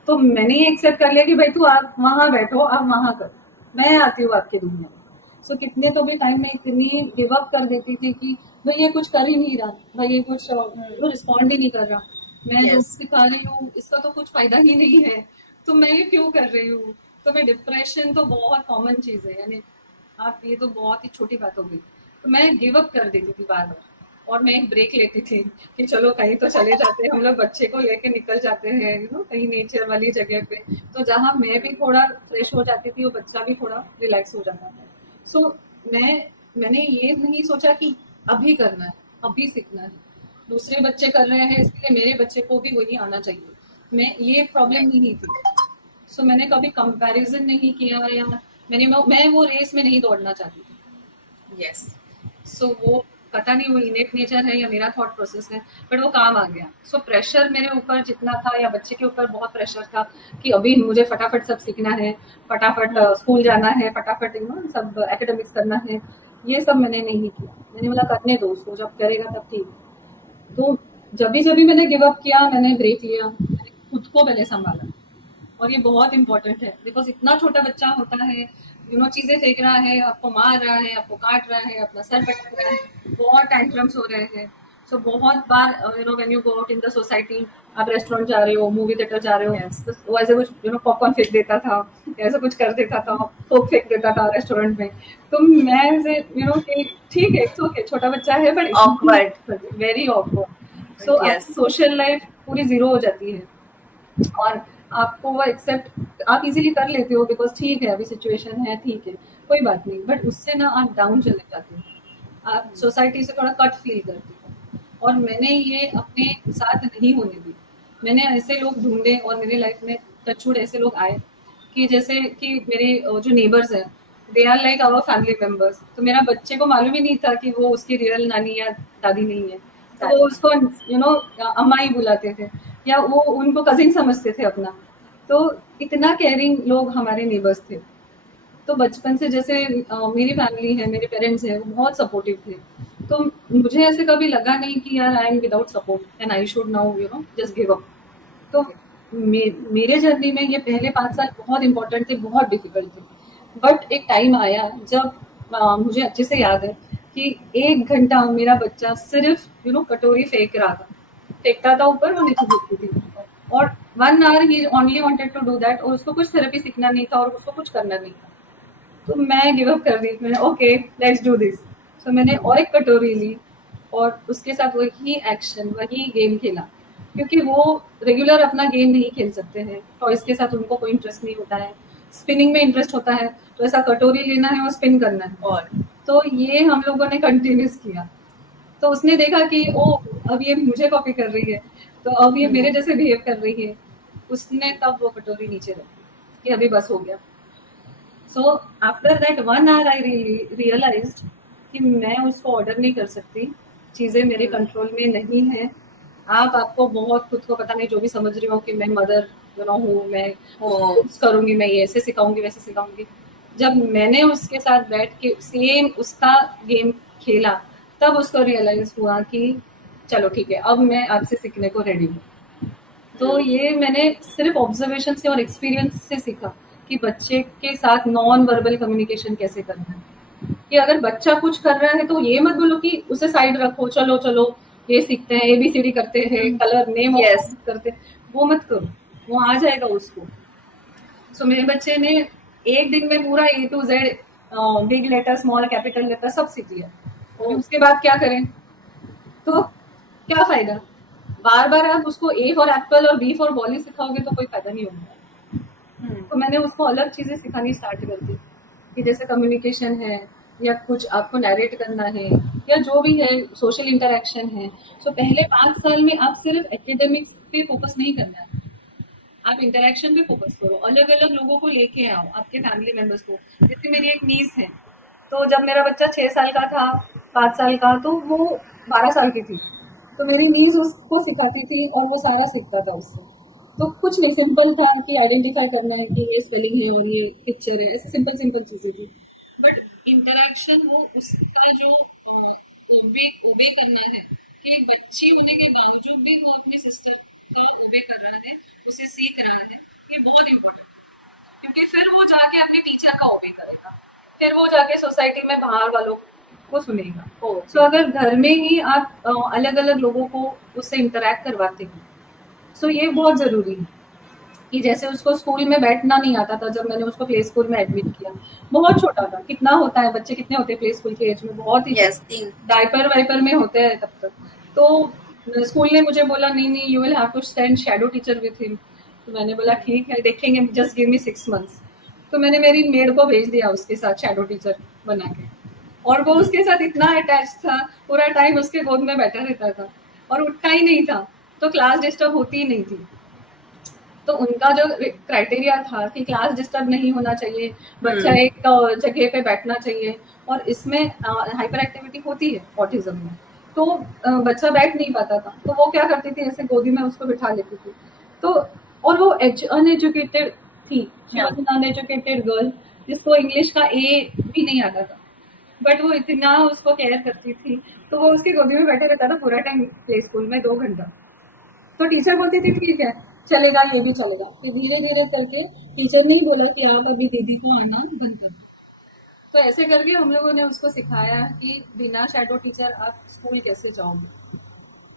तो मैंने ये एक्सेप्ट कर लिया कि भाई तू आप वहां बैठो, आप वहां कर, मैं आती हूँ आपकी दुनिया में। कितने तो भी टाइम में इतनी गिव अप कर देती थी कि भाई ये कुछ कर ही नहीं रहा, भाई ये कुछ रिस्पॉन्ड ही नहीं कर रहा, मैं जो Yes. सिखा रही हूँ इसका तो कुछ फायदा ही नहीं है, तो मैं ये क्यों कर रही हूँ। तो मैं डिप्रेशन तो बहुत कॉमन चीज है, यानी आप ये तो बहुत ही छोटी बात हो गई। तो मैं गिव अप कर देती थी बार बार, और मैं एक ब्रेक लेती थी कि चलो कहीं तो चले जाते हैं हम लोग, बच्चे को लेके निकल जाते हैं कहीं नेचर वाली जगह पे, तो जहाँ मैं भी थोड़ा फ्रेश हो जाती थी और बच्चा भी थोड़ा रिलैक्स हो जाता था। मैंने ये नहीं सोचा कि अभी करना है, अभी सीखना है। दूसरे बच्चे कर रहे हैं इसलिए मेरे बच्चे को भी वही आना चाहिए। मैं ये प्रॉब्लम नहीं थी। सो मैंने कभी कंपैरिजन नहीं किया, या मैं वो रेस में नहीं दौड़ना चाहती थी। यस। सो वो पता नहीं वो इनेट नेचर है या मेरा थॉट प्रोसेस है, बट वो काम आ गया। सो प्रेशर मेरे ऊपर जितना था या बच्चे के ऊपर बहुत प्रेशर था कि अभी मुझे फटाफट सब सीखना है, फटाफट स्कूल जाना है, फटाफट सब एकेडमिक्स करना है, ये सब मैंने नहीं किया। मैंने बोला करने दो उसको, जब करेगा तब ठीक। तो जब भी मैंने गिव अप किया, मैंने ब्रेक लिया, मैंने खुद को पहले संभाला। और ये बहुत इंपॉर्टेंट है बिकॉज इतना छोटा बच्चा होता है, चीजें फेंक रहा है, आपको मार रहा है, आपको काट रहा है, अपना सर पटक रहा है, बहुत टैंट्रम्स हो रहे हैं। सो बहुत बार when you go out in the society, आप रेस्टोरेंट जा रहे हो, मूवी थिएटर जा रहे हो, Yes. तो वो ऐसे कुछ पॉपकॉर्न फेंक देता था, ऐसा कुछ कर देता था, फोक फेंक देता था रेस्टोरेंट में। तो मैं ऐसे कि ठीक है, इट्स ओके, छोटा बच्चा है, but Awkward. Very awkward. So Yes. आपकी सोशल लाइफ पूरी जीरो हो जाती है, और आपको वो एक्सेप्ट आप इजीली कर लेते हो बिकॉज ठीक है, अभी सिचुएशन है, ठीक है, कोई बात नहीं। बट उससे ना आप डाउन चले जाते हो, आप सोसाइटी से थोड़ा कट फील करते हो। और मैंने ये अपने साथ नहीं होने दी। मैंने ऐसे लोग ढूंढे और मेरे लाइफ में टचवुड ऐसे लोग आए कि जैसे कि मेरे जो नेबर्स हैं, they are like our family members. तो मेरा बच्चे को मालूम ही नहीं था कि वो उसकी रियल नानी या दादी नहीं है, तो वो उसको अम्मा ही बुलाते थे, या वो उनको कजिन समझते थे अपना। तो इतना केयरिंग लोग हमारे नेबर्स थे। तो बचपन से जैसे मेरी फैमिली है, मेरे पेरेंट्स हैं, वो बहुत सपोर्टिव थे। तो मुझे ऐसे कभी लगा नहीं कि यार I am without support and I should now just give up. तो मेरे जर्नी में ये पहले 5 साल बहुत इंपॉर्टेंट थे, बहुत डिफिकल्ट थे। बट एक टाइम आया जब मुझे अच्छे से याद है कि 1 घंटा मेरा बच्चा सिर्फ कटोरी फेंक रहा था, फेंकता था ऊपर, वो नीचे गिरती थी, और 1 hour he only wanted to do that, और उसको कुछ थेरेपी सीखना नहीं था और उसको कुछ करना नहीं था। तो मैं गिव अप कर दी, मैंने ओके लेट्स डू दिस। सो मैंने और एक कटोरी ली और उसके साथ वही एक्शन, वही गेम खेला, क्योंकि वो रेगुलर अपना गेम नहीं खेल सकते हैं, टॉयज के साथ उनको कोई इंटरेस्ट नहीं होता है, स्पिनिंग में इंटरेस्ट होता है, तो ऐसा कटोरी लेना है और स्पिन करना है। और तो ये हम लोगों ने कंटिन्यूस किया। तो उसने देखा कि ओ, अब ये मुझे कॉपी कर रही है, तो अब ये मेरे जैसे बिहेव कर रही है। उसने तब वो कटोरी नीचे रखी कि अभी बस हो गया। So after that 1 hour I realised कि मैं उसको ऑर्डर नहीं कर सकती, चीज़ें मेरे कंट्रोल में नहीं है। आपको बहुत खुद को पता नहीं, जो भी समझ रही हो कि मैं मदर हूँ, मैं करूँगी, मैं ये ऐसे सिखाऊंगी, वैसे सिखाऊंगी। जब मैंने उसके साथ बैठ के सेम उसका गेम खेला, तब उसको रियलाइज हुआ कि चलो ठीक है, अब मैं आपसे सीखने को रेडी हूँ। तो ये मैंने सिर्फ ऑब्जर्वेशन से और एक्सपीरियंस से सीखा कि बच्चे के साथ नॉन वर्बल कम्युनिकेशन कैसे करना है। कि अगर बच्चा कुछ कर रहा है तो ये मत बोलो कि उसे साइड रखो, चलो चलो ये सीखते हैं, ABCD करते हैं, कलर नेम Yes. करते हैं, वो मत करो, वो आ जाएगा उसको। सो मेरे बच्चे ने एक दिन में पूरा A to Z, big letter, small, capital letter सब सीख लिया। और उसके बाद क्या करें, तो क्या फायदा, बार बार आप उसको A फॉर एप्पल और B फॉर बॉल ही सिखाओगे तो कोई फायदा नहीं होगा। तो मैंने उसको अलग चीजें सिखानी स्टार्ट कर दी, कि जैसे कम्युनिकेशन है, या कुछ आपको नैरेट करना है, या जो भी है, सोशल इंटरेक्शन है। सो पहले 5 साल में आप सिर्फ एकेडमिक्स पे फोकस नहीं करना है, आप इंटरेक्शन पे फोकस करो, अलग अलग लोगों को लेके आओ, आपके फैमिली मेंबर्स को। जैसे मेरी एक नीस है, तो जब मेरा बच्चा 6 साल का था, 5 साल का, तो वो 12 साल की थी, तो मेरी नीज उसको सिखाती थी और वो सारा सीखता था उससे। तो कुछ नहीं, सिंपल था कि आइडेंटिफाई करना है कि ये स्पेलिंग है और ये पिक्चर है, ऐसे सिंपल सिंपल चीजें थी। बट इंटरेक्शन, वो उसका जो ओबे ओबे करना है, कि एक बच्ची होने के बावजूद भी वो अपने सिस्टम का ओबे कर रहा है, उसे सीख रहा है, ये बहुत इम्पोर्टेंट है। क्योंकि फिर वो जाके अपने टीचर का ओबे करेगा, फिर वो जाके सोसाइटी में बाहर वालों को सुनेगा। तो अगर घर में ही आप अलग अलग लोगों को उससे इंटरेक्ट करवाते हैं, सो ये बहुत जरूरी है। कि जैसे उसको स्कूल में बैठना नहीं आता था, जब मैंने उसको प्ले स्कूल में एडमिट किया, बहुत छोटा था, कितना होता है, बच्चे कितने होते हैं प्ले स्कूल के एज में, बहुत ही Yes, 3. डायपर वाइपर में होते हैं तब तक। तो स्कूल ने मुझे बोला नहीं नहीं, you will have to send shadow teacher with him. तो मैंने बोला ठीक है, देखेंगे, जस्ट गिव मी 6 months। तो मैंने मेरी मेड को भेज दिया उसके साथ शैडो टीचर बना के, और वो उसके साथ इतना अटैच था, पूरा टाइम उसके गोद में बैठा रहता था और उठता ही नहीं था, तो क्लास डिस्टर्ब होती ही नहीं थी। तो उनका जो क्राइटेरिया था कि क्लास डिस्टर्ब नहीं होना चाहिए, बच्चा एक जगह पे बैठना चाहिए, और इसमें हाइपर एक्टिविटी होती है ऑटिज्म में, तो बच्चा बैठ नहीं पाता था, तो वो क्या करती थी, ऐसे गोदी में उसको बिठा लेती थी। तो और वो अनएजुकेटेड थी, अनएजुकेटेड गर्ल, जिसको इंग्लिश का ए भी नहीं आता था, बट वो इतना उसको केयर करती थी, तो वो उसकी गोदी में बैठे रहता था पूरा टाइम प्ले स्कूल में 2 घंटा। तो टीचर बोलती थी ठीक है चलेगा, ये भी चलेगा। फिर धीरे धीरे करके टीचर ने ही बोला कि आप अभी दीदी को आना बंद कर दो। तो ऐसे करके हम लोगों ने उसको सिखाया कि बिना शैडो टीचर आप स्कूल कैसे जाओगे।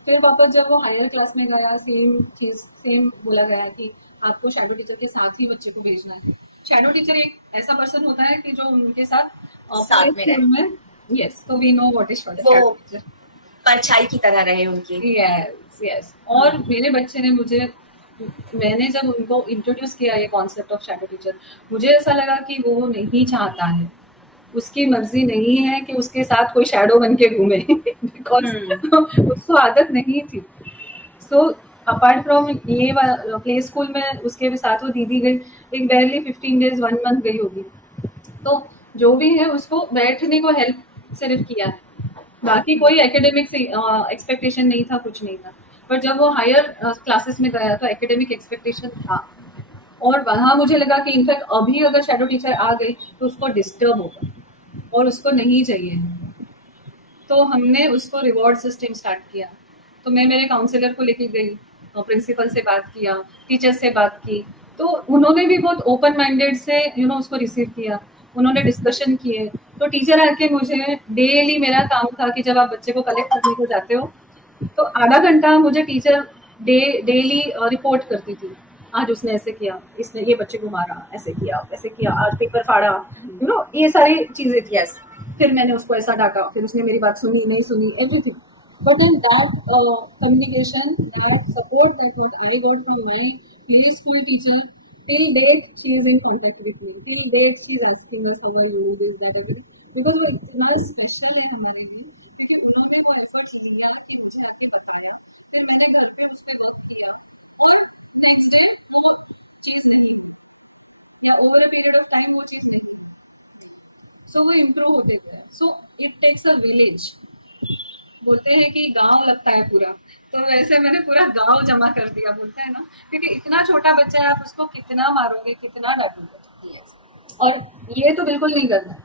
फिर वापस जब वो हायर क्लास में गया, सेम चीज सेम बोला गया कि आपको शैडो टीचर के साथ ही बच्चे को भेजना है। शैडो टीचर एक ऐसा पर्सन होता है कि जो उनके साथ साथ में रहे, स्कूल में, यस, तो वी नो व्हाट इज वो शैडो टीचर। परछाई की तरह रहे उनकी। Yes yes. और मेरे बच्चे ने मुझे, मैंने जब उनको इंट्रोड्यूस किया ये कॉन्सेप्ट ऑफ शैडो टीचर, मुझे ऐसा लगा कि वो नहीं चाहता है, उसकी मर्जी नहीं है कि उसके साथ कोई शैडो बन के घूमे बिकॉज उसको आदत नहीं थी। सो अपार्ट फ्रॉम ये प्ले स्कूल में उसके साथ वो दीदी गई, एक बैरली 15 डेज 1 मंथ गई होगी, तो जो भी है उसको बैठने को हेल्प सिर्फ किया है, बाकी कोई एकेडमिक एक्सपेक्टेशन नहीं था, कुछ नहीं था। पर जब वो हायर क्लासेस में गया तो एकेडमिक एक्सपेक्टेशन था, और वहां मुझे लगा कि इनफैक्ट अभी अगर शैडो टीचर आ गई तो उसको डिस्टर्ब होगा और उसको नहीं चाहिए। तो हमने उसको रिवॉर्ड सिस्टम स्टार्ट किया। तो मैं मेरे काउंसलर को लेके गई, प्रिंसिपल से बात किया, टीचर से बात की, तो उन्होंने भी बहुत ओपन माइंडेड से उसको रिसीव किया, उन्होंने डिस्कशन किए। तो टीचर आके मुझे, डेली मेरा काम था कि जब आप बच्चे को कलेक्ट करने को जाते हो तो आधा घंटा मुझे टीचर डेली रिपोर्ट करती थी, आज उसने ऐसे किया, इसने ये बच्चे को मारा, ऐसे किया, आज पेपर फाड़ा, ये सारी चीजें थी। यस, फिर मैंने उसको ऐसा डांटा, फिर उसने मेरी बात सुनी नहीं सुनी, everything. But in that communication, that support that what I got from my play school teacher, till date she is in contact with me, till date she is asking us how are you, this that everything, because वो इतना special है हमारे लिए, क्योंकि उन्होंने वो efforts दिया कि मुझे आके बताया, फिर मैंने घर पे उस पे वर्क किया, और नेक्स्ट डे वो चीज नहीं, या over a period of time वो चीज नहीं, सो वो इम्प्रूव होते गए। So it takes a village, बोलते हैं कि गांव लगता है पूरा, तो वैसे मैंने पूरा गांव जमा कर दिया, बोलते हैं ना, क्योंकि इतना छोटा बच्चा है, आप उसको कितना मारोगे, कितना डांटोगे। और ये तो बिल्कुल नहीं करना है।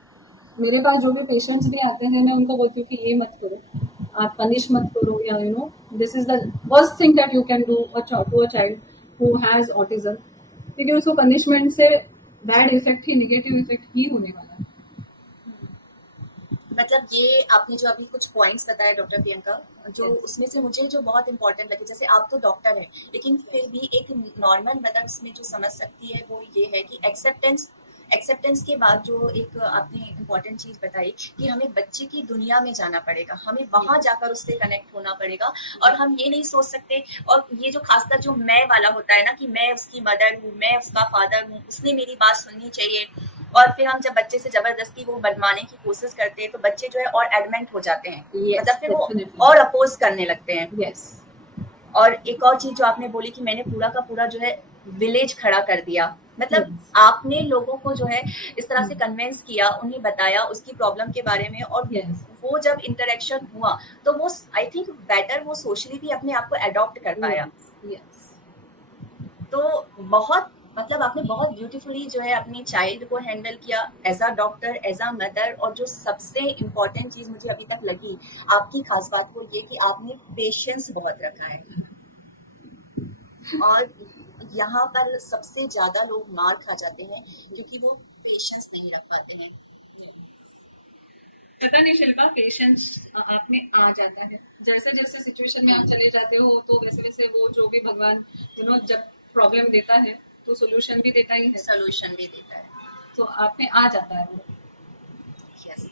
मेरे पास जो भी पेशेंट्स भी आते हैं, मैं उनको बोलती हूँ कि ये मत करो, आप पनिश मत करो, या this is the worst thing that you can do to a child who has autism, क्योंकि उसको पनिशमेंट से बैड इफेक्ट ही, निगेटिव इफेक्ट ही होने वाला है। मतलब ये आपने जो अभी कुछ पॉइंट्स बताए डॉक्टर प्रियंका, जो उसमें से मुझे जो बहुत इंपॉर्टेंट लगे, जैसे आप तो डॉक्टर हैं लेकिन फिर भी एक नॉर्मल मदर उसमें जो समझ सकती है वो ये है कि एक्सेप्टेंस के बाद जो एक आपने इम्पोर्टेंट चीज बताई कि हमें बच्चे की दुनिया में जाना पड़ेगा, हमें वहां जाकर उससे कनेक्ट होना पड़ेगा, और हम ये नहीं सोच सकते। और ये जो खासकर जो मैं वाला होता है ना, कि मैं उसकी मदर हूँ, मैं उसका फादर हूँ, उसने मेरी बात सुननी चाहिए, और फिर हम जब बच्चे से जबरदस्ती वो बनवाने की कोशिश करते हैं तो बच्चे जो है और एडमेंट हो जाते हैं, मतलब फिर वो और अपोज करने लगते हैं। यस। और एक और चीज जो आपने बोली कि मैंने पूरा का पूरा जो है विलेज खड़ा कर दिया, मतलब आपने लोगों को जो है इस तरह से कन्विंस किया, उन्हें बताया उसकी प्रॉब्लम के बारे में, और वो जब इंटरेक्शन हुआ तो वो आई थिंक बेटर वो सोशली भी अपने आप को अडॉप्ट कर पाया। तो बहुत मतलब आपने बहुत ब्यूटीफुली जो है अपनी चाइल्ड को हैंडल किया as a doctor, as a mother, और जो सबसे इम्पोर्टेंट चीज मुझे अभी तक लगी आपकी खास बात वो ये कि आपने पेशेंस बहुत रखा है। और यहाँ पर सबसे ज्यादा लोग मार खा जाते हैं क्योंकि वो पेशेंस नहीं रख पाते हैं। पता नहीं शिल्पा, पेशेंस आप में आ जाता है, जैसे जैसे सिचुएशन में आप चले जाते हो तो वैसे वैसे वो जो भी भगवान जब प्रॉब्लम देता है तो सोल्यूशन भी देता ही है, सोल्यूशन भी देता है, तो आप में आ जाता है वो। यस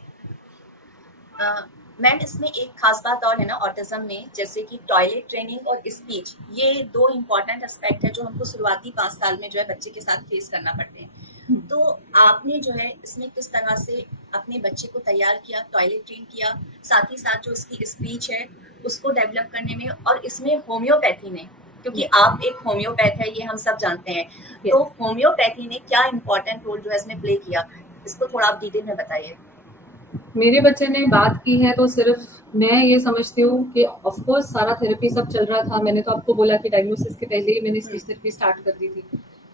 मैम, इसमें एक खास बात और है ना ऑटिज्म में, जैसे कि टॉयलेट ट्रेनिंग और स्पीच, ये दो इम्पोर्टेंट एस्पेक्ट है जो हमको शुरुआती 5 साल में जो है बच्चे के साथ फेस करना पड़ते हैं। तो आपने जो है इसमें किस तरह से अपने बच्चे को तैयार किया, टॉयलेट ट्रेन किया, साथ ही साथ जो उसकी स्पीच है उसको डेवलप करने में, और इसमें होम्योपैथी ने, क्योंकि आप एक होम्योपैथ है ये हम सब जानते हैं, तो होम्योपैथी ने क्या इम्पोर्टेंट रोल जो है इसमें प्ले किया, इसको थोड़ा आप डिटेल में बताइए। मेरे बच्चे ने बात की है तो सिर्फ मैं ये समझती हूँ कि ऑफ कोर्स सारा थेरेपी सब चल रहा था। मैंने तो आपको बोला कि डायग्नोसिस के पहले ही मैंने स्पीच थेरेपी स्टार्ट कर दी थी।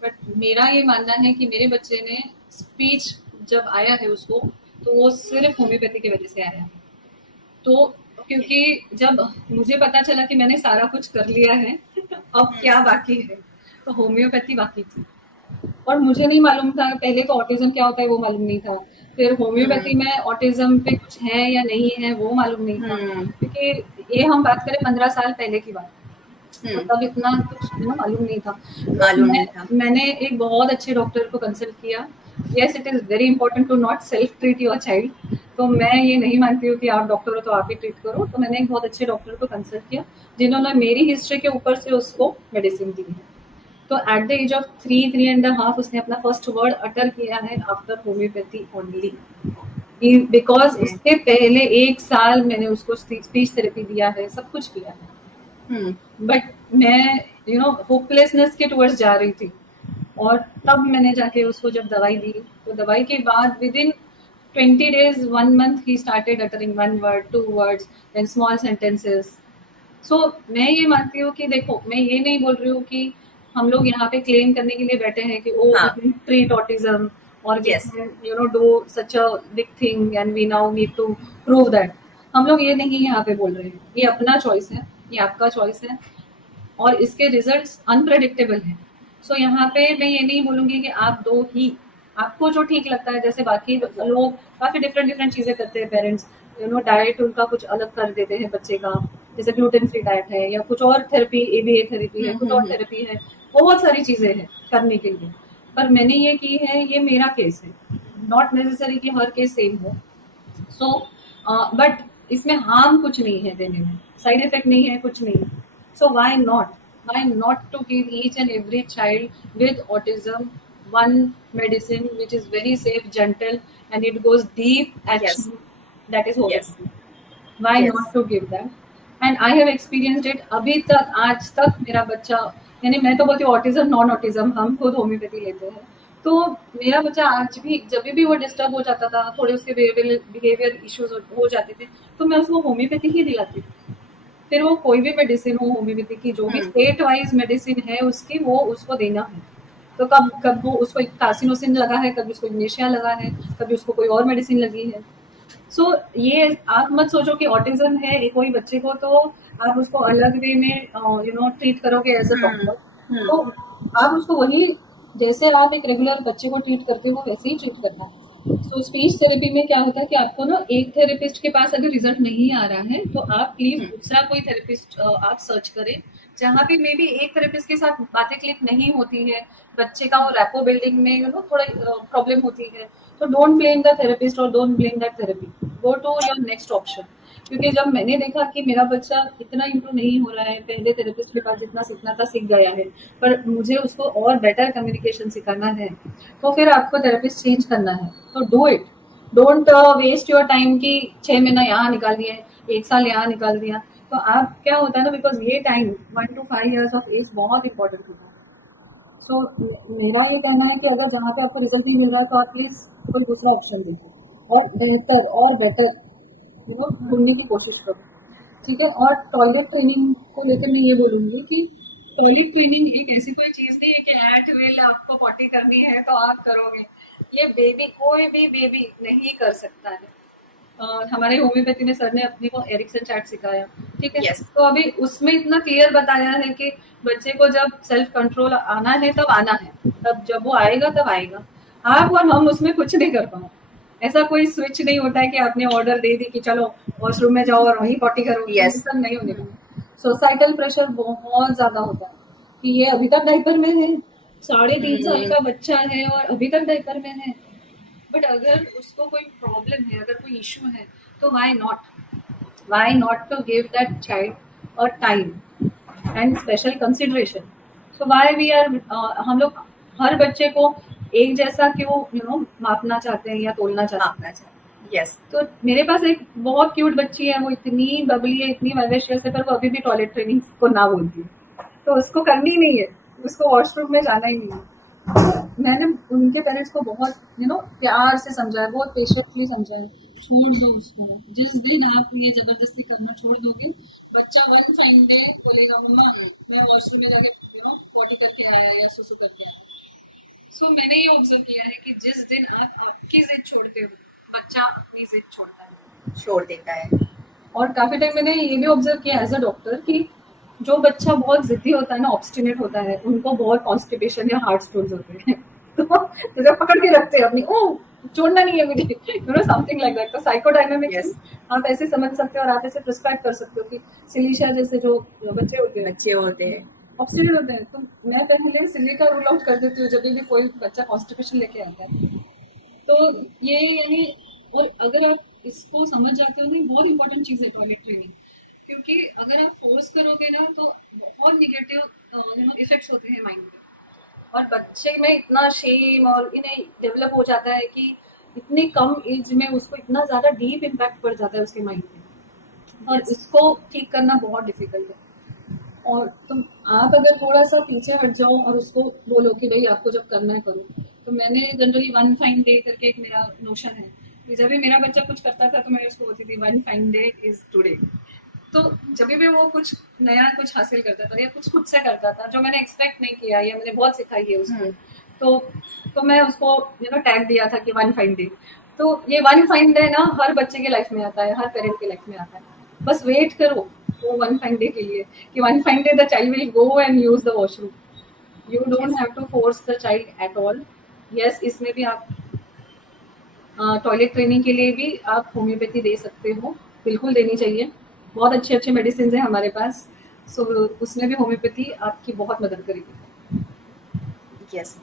बट मेरा ये मानना है कि मेरे बच्चे ने स्पीच जब आया है उसको, तो वो सिर्फ होम्योपैथी की वजह से आया है। तो क्योंकि जब मुझे पता चला कि मैंने सारा कुछ कर लिया है अब क्या बाकी है, तो होम्योपैथी बाकी थी। और मुझे नहीं मालूम था पहले, तो ऑटिज्म क्या होता है वो मालूम नहीं था। फिर होम्योपैथी में ऑटिज्म पे कुछ है या नहीं है वो मालूम नहीं था, क्योंकि ये हम बात करें 15 साल पहले की बात, तो तब इतना कुछ मालूम नहीं था। मालूम नहीं था। मैंने एक बहुत अच्छे डॉक्टर को कंसल्ट किया। Yes, it is very important to not self treat your child. तो मैं ये नहीं मानती हूँ कि आप डॉक्टर हो तो आप ही ट्रीट करो। तो मैंने एक बहुत अच्छे डॉक्टर को कंसल्ट किया जिन्होंने मेरी हिस्ट्री के ऊपर से उसको मेडिसिन दी है। तो एट द एज ऑफ 3.5 उसने अपना फर्स्ट वर्ड अटर किया है आफ्टर होम्योपैथी ओनली, बिकॉज उसके पहले 1 साल मैंने उसको स्पीच थेरेपी दिया है, सब कुछ किया है। बट मैं होपलेसनेस के टुवर्ड्स जा रही थी, और तब मैंने जाके उसको जब दवाई दी, तो दवाई के बाद विद इन 20 days 1 month ही started uttering 1 word 2 words then small sentences. So मैं ये मानती हूँ कि देखो, मैं ये नहीं बोल रही हूँ कि हम लोग यहाँ पे क्लेम करने के लिए बैठे हैं कि ओ ट्रीट ऑटिज्म और do such a big thing and we now need to prove that. हम लोग ये नहीं यहाँ पे बोल रहे हैं, ये अपना चॉइस है, ये आपका चॉइस है, और इसके रिजल्ट्स अनप्रेडिक्टेबल हैं। सो यहाँ पे मैं ये नहीं बोलूंगी कि आप दो ही, आपको जो ठीक लगता है, जैसे बाकी लोग काफी डिफरेंट डिफरेंट चीजें करते हैं पेरेंट्स, डाइट उनका कुछ अलग कर देते हैं बच्चे का, जैसे ग्लूटेन फ्री डाइट है या कुछ और थेरेपी, एबीए थेरेपी है, कुछ और थेरेपी है, बहुत सारी चीजें हैं करने के लिए। पर मैंने ये की है, ये मेरा केस है, नॉट नेसेसरी कि हर केस सेम हो। सो बट इसमें हार्म कुछ नहीं है देने में, साइड इफेक्ट नहीं है, कुछ नहीं। So why not to give each and every child with autism one medicine which is very safe, gentle, and it goes deep action, that is homeopathy. Why not to give that? And I have experienced it. अभी तक, आज तक मेरा बच्चा, यानी मैं तो बोलती हूँ ऑटिज्म नॉन ऑटिज्म, हम खुद होम्योपैथी लेते हैं, तो मेरा बच्चा आज भी जब भी वो डिस्टर्ब हो जाता था, थोड़े उसके बिहेवियर इश्यूज हो जाते थे, तो मैं उसको होम्योपैथी ही दिलाती थी। फिर वो कोई भी मेडिसिन हो, होम्योपैथी की जो भी स्टेट वाइज मेडिसिन है उसकी, वो उसको देना है। तो कब वो उसको कार्सिनोसिन लगा है, कभी उसको इग्नेशिया लगा है, कभी उसको कोई और मेडिसिन लगी है। सो ये आप मत सोचो कि ऑटिज्म है कोई बच्चे को तो आप उसको अलग वे में ट्रीट करोगे एज अ डॉक्टर। तो आप उसको वही, जैसे आप एक रेगुलर बच्चे को ट्रीट करते हो वैसे ही ट्रीट करना है। सो स्पीच थेरेपी में क्या होता है कि आपको ना एक थेरेपिस्ट के पास अगर रिजल्ट नहीं आ रहा है तो आप प्लीज दूसरा कोई थेरेपिस्ट आप सर्च करें, जहाँ पे मे बी एक थेरेपिस्ट के साथ बातें क्लिक नहीं होती है, बच्चे का वो रैपो बिल्डिंग में थोड़ा प्रॉब्लम होती है, तो डोंट ब्लेम द थेरेपिस्ट और don't blame that therapy, go to your next option. क्योंकि जब मैंने देखा कि मेरा बच्चा इतना इम्प्रूव नहीं हो रहा है, पहले थेरेपिस्ट के पास जितना सीखना था सीख गया है, पर मुझे उसको और बेटर कम्युनिकेशन सिखाना है, तो फिर आपको थेरेपिस्ट चेंज करना है, तो do it. Don't waste your time कि 6 महीना यहाँ निकाल दिए, 1 साल यहाँ निकाल दिया। तो आप क्या होता है ना, बिकॉज ये time 1 to 5 years of age बहुत इंपॉर्टेंट होता है। सो मेरा ये कहना है कि अगर जहाँ पे आपको रिजल्ट नहीं मिल रहा तो आप प्लीज कोई दूसरा ऑप्शन दीजिए और बेटर ढूंढने की कोशिश करो, ठीक है। और टॉयलेट ट्रेनिंग को लेकर मैं ये बोलूंगी कि टॉयलेट ट्रेनिंग एक ऐसी कोई चीज नहीं है कि एट विल आपको पॉटी करनी है तो आप करोगे। ये बेबी, कोई भी बेबी नहीं कर सकता है। हमारे होम्योपैथी में सर ने अपने को एरिक्सन चार्ट सिखाया, ठीक है। तो अभी उसमें इतना क्लियर बताया है कि बच्चे को जब सेल्फ कंट्रोल आना है तब आना है, तब जब वो आएगा तब आएगा। आप और हम उसमें कुछ नहीं कर पाओ। ऐसा कोई स्विच नहीं होता है कि आपने ऑर्डर दे दी कि चलो वॉशरूम में जाओ और वहीं पॉटी करो, सब नहीं होने का। सोसाइटल प्रेशर बहुत ज्यादा होता है कि ये अभी तक डायपर में है, 3.5 साल का बच्चा है और अभी तक डायपर में है। बट अगर उसको कोई प्रॉब्लम है, अगर कोई इशू है, तो why not to give that child a time and special consideration. So why we are, हम लोग हर बच्चे को एक जैसा क्यों मापना चाहते हैं या तोलना चाहते हैं। यस। तो मेरे पास एक बहुत क्यूट बच्ची है, वो इतनी बबली है, इतनी वाइवेशियस है, पर वो अभी भी टॉयलेट ट्रेनिंग को ना बोलती है। तो उसको करनी नहीं है, उसको वॉशरूम में जाना ही नहीं है। तो मैंने उनके पेरेंट्स को बहुत प्यार से समझाया, बहुत पेशेंटली समझाया, छोड़ दो उसको। जिस दिन आप ये जबरदस्ती करना छोड़ दोगे, बच्चा वन फाइन डे बोलेगा मम्मा मैं वॉशरूम में जाके पॉटी करके आया या सुसु करके आया। सो मैंने ये ऑब्जर्व किया है कि जिस दिन आप आपकी जिद छोड़ते हो, बच्चा अपनी जिद छोड़ता है। छोड़ देता है। और काफी टाइम मैंने ये भी ऑब्जर्व किया एज अ डॉक्टर कि जो बच्चा बहुत जिद्दी होता है ना, ऑब्स्टिनेट होता है, उनको बहुत कॉन्स्टिपेशन या हार्ट स्टोन्स होते हैं। तो जब पकड़ के रखते हैं अपनी, ओ छोड़ना नहीं है मुझे, समथिंग लाइक दैट। तो साइकोडायनामिक्स Yes. आप ऐसे समझ सकते हो और आप ऐसे प्रिस्क्राइब कर सकते हो कि सिलीशा जैसे जो बच्चे होते हैं, बच्चे होते हैं, ऑब्स्टिनेट होते हैं, तो मैं पहले सिली का रूल आउट कर देती हूँ जब भी कोई बच्चा कॉन्स्टिपेशन लेके आता है। तो ये यानी, और अगर आप इसको समझ जाते हो ना, बहुत इंपॉर्टेंट चीज़ है टॉयलेट ट्रेनिंग। क्योंकि अगर आप फोर्स करोगे ना तो बहुत निगेटिव इफेक्ट्स होते हैं माइंड पे, और बच्चे में इतना शेम और इन्हें डेवलप हो जाता है कि इतनी कम एज में उसको इतना ज्यादा डीप इम्पैक्ट पड़ जाता है उसके माइंड पे, और Yes. इसको ठीक करना बहुत डिफिकल्ट है। और तुम आप अगर थोड़ा सा पीछे हट जाओ और उसको बोलो कि भाई आपको जब करना है करो, तो मैंने जनरली वन फाइन डे करके एक मेरा नोशन है कि जब भी मेरा बच्चा कुछ करता था तो मैं उसको बोलती थी one fine day is today. तो जब भी वो कुछ नया कुछ हासिल करता था या कुछ खुद से करता था जो मैंने एक्सपेक्ट नहीं किया या मैंने बहुत सिखाई है उसको, तो मैं उसको टैग दिया था कि वन फाइन डे। तो ये वन फाइन डे ना हर बच्चे के लाइफ में आता है, हर पेरेंट के लाइफ में आता है। बस वेट करो वो वन फाइन डे के लिए कि one fine day the child will go and use the washroom. You don't have to force the child at all. Yes, इसमें भी आप टॉयलेट ट्रेनिंग के लिए भी आप होम्योपैथी दे सकते हो, बिल्कुल देनी चाहिए। बहुत अच्छे अच्छे मेडिसिन हैं हमारे पास, सो उसमें भी होम्योपैथी आपकी बहुत मदद करेगी। यस।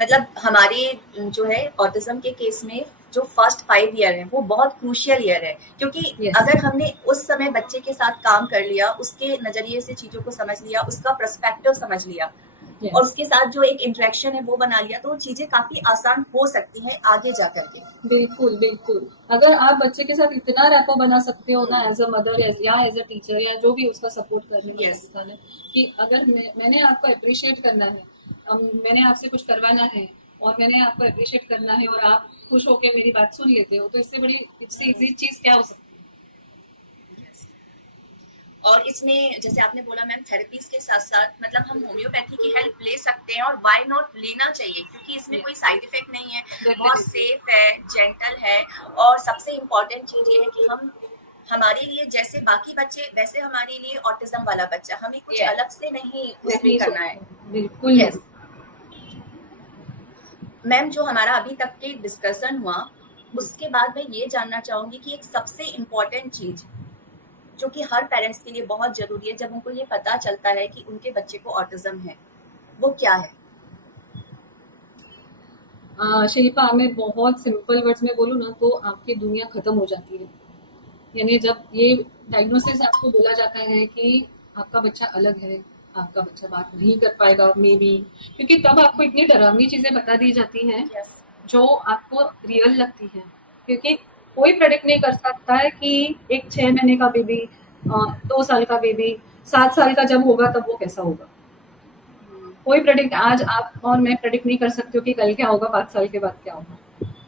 मतलब हमारे जो है ऑटिज्म के केस में जो फर्स्ट 5 ईयर है वो बहुत क्रूशियल ईयर है, क्योंकि Yes. अगर हमने उस समय बच्चे के साथ काम कर लिया, उसके नजरिए से चीजों को समझ लिया, उसका पर्सपेक्टिव समझ लिया, Yes. और उसके साथ जो एक इंटरेक्शन है वो बना लिया, तो चीजें काफी आसान हो सकती हैं आगे जा करके। बिल्कुल बिल्कुल। अगर आप बच्चे के साथ इतना रैपो बना सकते हो ना, एज अ मदर या एज अ टीचर या जो भी उसका सपोर्ट करने वाला Yes. इंसान है, कि अगर मैंने आपको अप्रिशिएट करना है, मैंने आपसे कुछ करवाना है और मैंने आपको अप्रिशिएट करना है और आप खुश होकर मेरी बात सुन लेते हो, तो इससे इजी चीज क्या हो सकती है। और इसमें जैसे आपने बोला मैम, थेरेपीज के साथ साथ मतलब हम होम्योपैथी की हेल्प ले सकते हैं, और व्हाई नॉट लेना चाहिए, क्योंकि इसमें कोई साइड इफेक्ट नहीं है, बहुत सेफ है, जेंटल है, और सबसे इम्पोर्टेंट चीज ये है कि हम हमारे लिए जैसे बाकी बच्चे वैसे हमारे लिए ऑटिज्म वाला बच्चा, हमें कुछ Yes. अलग से नहीं उसमें करना है। बिल्कुल। Yes. मैम, जो हमारा अभी तक के डिस्कशन हुआ उसके बाद मैं ये जानना चाहूंगी कि एक सबसे इम्पोर्टेंट चीज जो कि हर पेरेंट्स के लिए बहुत जरूरी है जब उनको ये पता चलता है कि उनके बच्चे को ऑटिज्म है, वो क्या है? शिल्पा, मैं बहुत सिंपल वर्ड्स में बोलूँ ना तो आपकी दुनिया खत्म हो जाती है। यानी जब ये डायग्नोसिस आपको बोला जाता है कि आपका बच्चा अलग है, आपका बच्चा बात नहीं कर पाएगा मे बी, क्योंकि तब आपको इतनी डरावनी चीजें बता दी जाती हैं Yes. जो आपको रियल लगती है। क्योंकि कोई प्रेडिक्ट नहीं कर सकता है कि एक 6 महीने का बेबी, 2 साल का बेबी, 7 साल का जब होगा तब वो कैसा होगा। कोई प्रेडिक्ट आज आप और मैं प्रेडिक्ट नहीं कर सकते हो कि कल क्या होगा, 5 साल के बाद क्या होगा।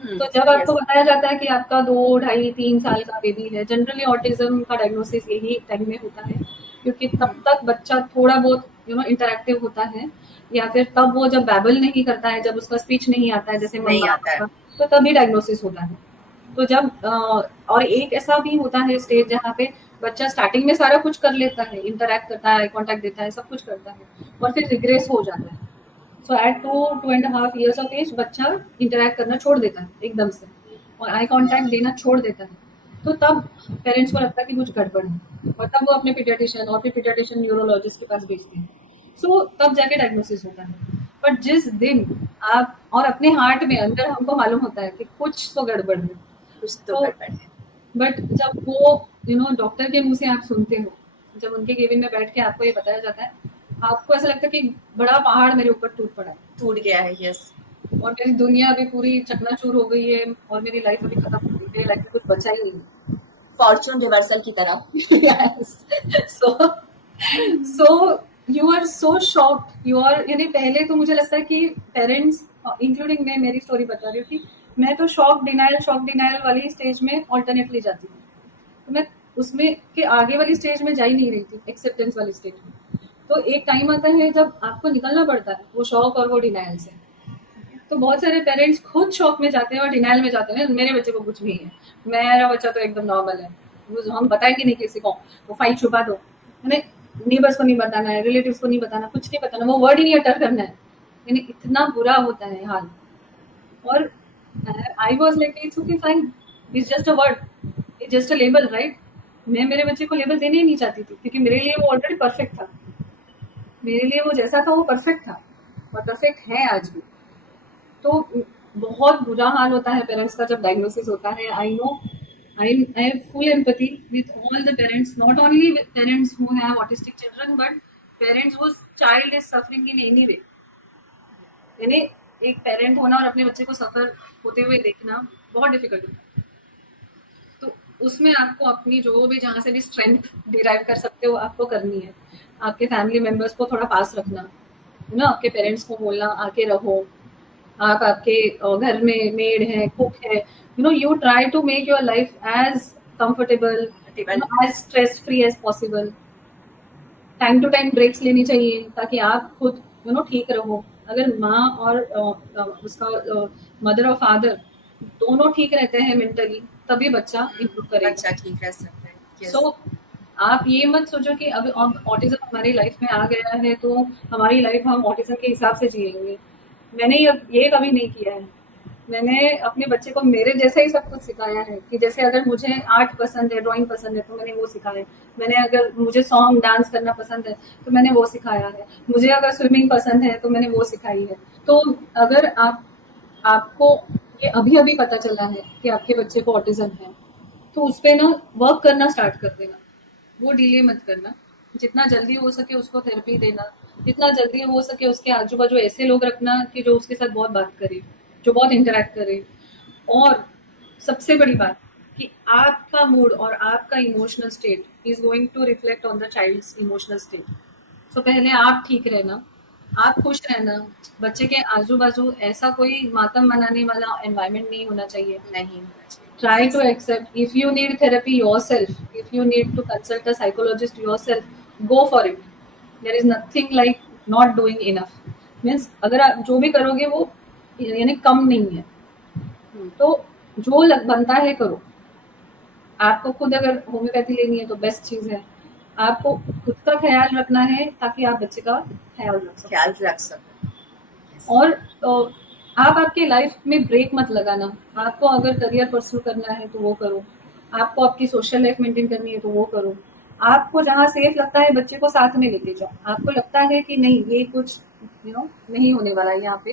तो जब आपको Yes. बताया जाता है कि आपका 2, ढाई, 3 साल का बेबी है, जनरली ऑटिज्म का डायग्नोसिस यही टाइम में होता है, क्योंकि तब तक बच्चा थोड़ा बहुत इंटरैक्टिव होता है, या फिर तब वो जब बैबल नहीं करता है, जब उसका स्पीच नहीं आता है जैसे नहीं मम्मा आता है। पापा, तो तभी डायग्नोसिस होता है। तो जब और एक ऐसा भी होता है स्टेज जहाँ पे बच्चा स्टार्टिंग में सारा कुछ कर लेता है, इंटरैक्ट करता है, आई कॉन्टैक्ट देता है, सब कुछ करता है, और फिर रिग्रेस हो जाता है। सो एट 2.5 years ऑफ एज बच्चा इंटरैक्ट करना छोड़ देता है एकदम से, और आई कांटेक्ट देना छोड़ देता है। तो तब पेरेंट्स को लगता है कि कुछ गड़बड़ है, और तब वो अपने पीडियाट्रिशियन और फिर पीडियाट्रिशियन न्यूरोलॉजिस्ट के पास भेजते हैं। सो तब जाके डायग्नोसिस होता है। बट जिस दिन आप और अपने हार्ट में अंदर हमको मालूम होता है कि कुछ तो गड़बड़ है, कुछ तो गड़बड़ है। बट जब वो डॉक्टर के मुंह से आप सुनते हो, जब उनके केबिन में बैठ के आपको ये बताया जाता है, आपको ऐसा लगता है कि बड़ा पहाड़ मेरे ऊपर टूट पड़ा है, टूट गया है। यस। और मेरी दुनिया अभी पूरी चकनाचूर हो गई है और मेरी लाइफ अभी खत्म हो गई। मेरी लाइफ में कुछ बचा ही नहीं। फॉर्चून रिवर्सल की तरह। Yes. So you are so shocked. You are, यानी पहले तो मुझे लगता है कि पेरेंट्स, इंक्लूडिंग मैं, मेरी स्टोरी बता रही हूँ कि मैं तो शॉक डिनायल वाली स्टेज में ऑल्टरनेटली जाती थी। तो मैं उसमें के आगे वाली स्टेज में जा ही नहीं रही थी, एक्सेप्टेंस वाली स्टेज में। तो एक टाइम आता है जब आपको निकलना पड़ता है वो शॉक और वो डिनायल से। तो बहुत सारे पेरेंट्स खुद शॉक में जाते हैं और डिनायल में जाते हैं, मेरे बच्चे को कुछ नहीं है, मेरा बच्चा तो एकदम नॉर्मल है, वो हम बताएंगे नहीं किसी को, वो फाइल छुपा दो, हमें नेबर्स को नहीं बताना है, रिलेटिव्स को नहीं बताना, कुछ नहीं बताना, वो वर्ड ही नहीं अटर करना है, यानी इतना बुरा होता है हाल। और I was like it's okay fine, it's just a word, it's just a label, right. मैं मेरे बच्चे को लेबल देने ही नहीं चाहती थी, क्योंकि मेरे लिए वो ऑलरेडी परफेक्ट था, मेरे लिए वो जैसा था वो परफेक्ट था और परफेक्ट है आज भी। तो बहुत बुरा हाल होता है पेरेंट्स का जब डायग्नोसिस होता है। I know, I have full empathy with all the parents, not only with parents who have autistic children, but parents whose child is suffering in any way. यानी एक पेरेंट होना और अपने बच्चे को सफर होते हुए देखना बहुत डिफिकल्ट होता है। तो उसमें आपको अपनी जो भी, जहाँ से भी स्ट्रेंथ डिराइव कर सकते हो, आपको करनी है। आपके फैमिली मेंबर्स को थोड़ा पास रखना है ना, आपके पेरेंट्स को बोलना आके रहो, आप आपके घर में मेड है, कुक है, you try to make your life as comfortable, as stress free as possible. Time to time breaks लेनी चाहिए ताकि आप खुद ठीक रहो। अगर माँ और उसका मदर और फादर दोनों ठीक रहते हैं मेंटली, तभी बच्चा इम्प्रूव करेगा, बच्चा ठीक रह सकता है। सो आप ये मत सोचो कि अब ऑटिज्म हमारी लाइफ में आ गया है तो हमारी लाइफ हम ऑटिज्म के हिसाब से जिएंगे। मैंने ये कभी नहीं किया है। मैंने अपने बच्चे को मेरे जैसा ही सब कुछ सिखाया है कि जैसे अगर मुझे आर्ट पसंद है, ड्राइंग पसंद है, तो मैंने वो सिखाया है। मैंने अगर मुझे सॉन्ग डांस करना पसंद है तो मैंने वो सिखाया है। मुझे अगर स्विमिंग पसंद है तो मैंने वो सिखाई है। तो अगर आपको ये अभी अभी पता चला है कि आपके बच्चे को ऑटिज्म है, तो उस पर ना वर्क करना स्टार्ट कर देना, वो डिले मत करना। जितना जल्दी हो सके उसको थेरेपी देना, जितना जल्दी हो सके उसके आजू बाजू ऐसे लोग रखना कि जो उसके साथ बहुत बात करे, जो बहुत इंटरेक्ट करे। और सबसे बड़ी बात कि आपका मूड और आपका emotional state is going to reflect on the child's emotional state. तो पहले आप ठीक रहना, आप खुश रहना। बच्चे के आजू बाजू ऐसा कोई मातम मनाने वाला एनवायरमेंट नहीं होना चाहिए। Try to accept. If you need therapy yourself, if you need to consult a psychologist yourself, go for it. There is nothing like not doing enough. Means अगर आप जो भी करोगे वो यानी कम नहीं है, तो जो बनता है करो। आपको खुद अगर होम्योपैथी लेनी है तो बेस्ट चीज है। आपको खुद का ख्याल रखना है ताकि आप बच्चे का ख्याल रख सकें। और आप आपके लाइफ में ब्रेक मत लगाना। आपको अगर करियर परस्यू करना है तो वो करो, आपको आपकी सोशल लाइफ मेंटेन करनी है तो वो करो। आपको जहाँ सेफ लगता है बच्चे को साथ में लेके जाओ। आपको लगता है कि नहीं ये कुछ नहीं होने वाला है, यहाँ पे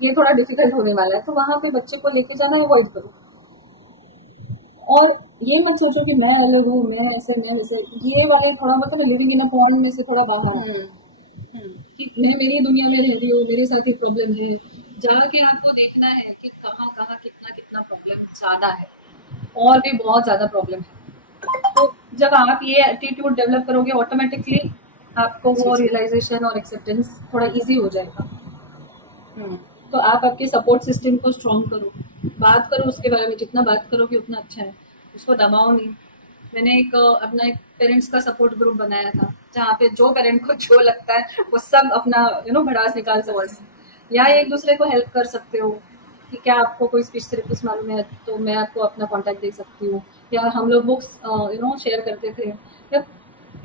ये थोड़ा डिफिकल्ट होने वाला है, तो वहाँ पे बच्चे को लेके जाना अवॉइड करो। और ये मत सोचो कि मैं अलग हूँ, मैं ऐसे, मैं वैसे, ये वाले थोड़ा मतलब लिविंग इन अ पॉन्ड में से थोड़ा बाहर कि मैं मेरी दुनिया में रहती हूँ, मेरे साथ ही प्रॉब्लम है। जाके आपको देखना है कि कहाँ कहाँ कितना कितना प्रॉब्लम ज्यादा है, और भी बहुत ज्यादा प्रॉब्लम है। तो जब आप ये एटीट्यूड डेवलप करोगे ऑटोमेटिकली आपको वो रियलाइजेशन और एक्सेप्टेंस थोड़ा इजी हो जाएगा। तो आप आपके सपोर्ट सिस्टम को स्ट्रॉन्ग करो, बात करो उसके बारे में, जितना बात करोगे उतना अच्छा है, उसको दबाओ नहीं। मैंने अपना एक पेरेंट्स का सपोर्ट ग्रुप बनाया था, जहाँ पे जो पेरेंट को जो लगता है वो सब अपना भड़ास निकाल सकते हैं, या एक दूसरे को हेल्प कर सकते हो कि क्या आपको कोई स्पीच थेरेपिस्ट मालूम है तो मैं आपको अपना कॉन्टैक्ट दे सकती हूँ, या हम लोग बुक्स शेयर करते थे, या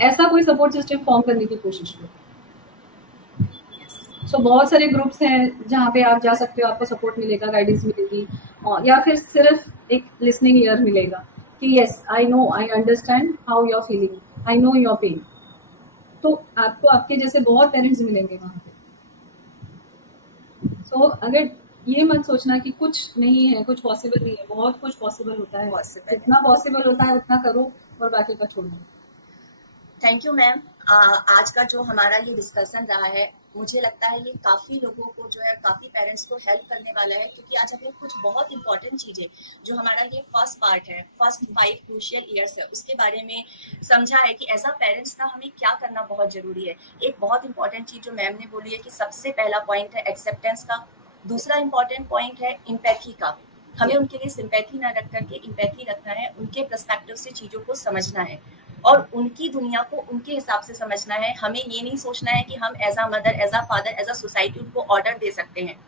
ऐसा कोई सपोर्ट सिस्टम फॉर्म करने की कोशिश करो। सो बहुत सारे ग्रुप्स हैं जहाँ पे आप जा सकते हो, आपको सपोर्ट मिलेगा, गाइडेंस मिलेगी, या फिर सिर्फ एक लिसनिंग ईयर मिलेगा कि yes I know, I understand how you are feeling, I know your pain. तो आपको आपके जैसे बहुत पेरेंट्स मिलेंगे वहाँ पे। सो अगर ये मत सोचना कि कुछ नहीं है, कुछ पॉसिबल नहीं है, बहुत कुछ पॉसिबल होता है। जितना पॉसिबल होता है उतना करो और बाकी का छोड़ दो। Thank you ma'am. आज का जो हमारा ये डिस्कशन रहा है मुझे लगता है ये काफ़ी लोगों को जो है, काफ़ी पेरेंट्स को हेल्प करने वाला है, क्योंकि आज हमें कुछ बहुत इंपॉर्टेंट चीज़ें, जो हमारा ये फर्स्ट पार्ट है, फर्स्ट 5 क्रूशियल ईयर्स है, उसके बारे में समझा है कि एज अ पेरेंट्स ना हमें क्या करना बहुत ज़रूरी है। एक बहुत इंपॉर्टेंट चीज़ जो मैम ने बोली है कि सबसे पहला पॉइंट है एक्सेप्टेंस का, दूसरा इंपॉर्टेंट पॉइंट है इम्पैथी का। हमें उनके लिए सिंपैथी ना रख करके इम्पैथी रखना है, उनके पर्सपेक्टिव से चीज़ों को समझना है और उनकी दुनिया को उनके हिसाब से समझना है। हमें ये नहीं सोचना है कि हम as a mother, as a father, as a society उनको ऑर्डर दे सकते हैं।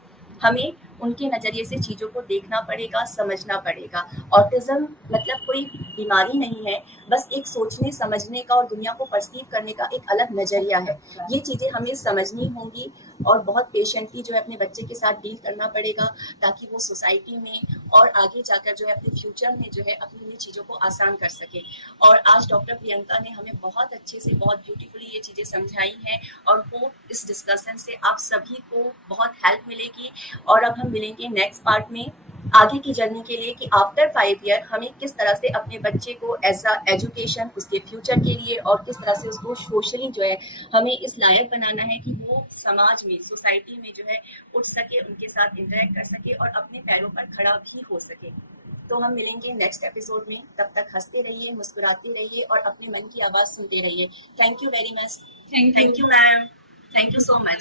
हमें उनके नज़रिए से चीज़ों को देखना पड़ेगा, समझना पड़ेगा। ऑटिज़्म मतलब कोई बीमारी नहीं है, बस एक सोचने समझने का और दुनिया को परसीव करने का एक अलग नज़रिया है। ये चीज़ें हमें समझनी होंगी और बहुत पेशेंटली जो है अपने बच्चे के साथ डील करना पड़ेगा, ताकि वो सोसाइटी में और आगे जाकर जो है अपने फ्यूचर में जो है अपनी ये चीज़ों को आसान कर सके। और आज डॉक्टर प्रियंका ने हमें बहुत अच्छे से, बहुत ब्यूटीफुली ये चीज़ें समझाई हैं और होप इस डिस्कशन से आप सभी को बहुत हेल्प मिलेगी। और अब हम मिलेंगे नेक्स्ट पार्ट में आगे की जर्नी के लिए कि आफ्टर 5 ईयर हमें किस तरह से अपने बच्चे को एज अ एजुकेशन, उसके फ्यूचर के लिए और किस तरह से उसको सोशली जो है हमें इस लायक बनाना है कि वो समाज में, सोसाइटी में जो है उठ सके, उनके साथ इंटरेक्ट कर सके और अपने पैरों पर खड़ा भी हो सके। तो हम मिलेंगे नेक्स्ट एपिसोड में। तब तक हंसते रहिए, मुस्कुराते रहिए और अपने मन की आवाज़ सुनते रहिए। Thank you very much. Thank thank you. You ma'am. Thank you so much.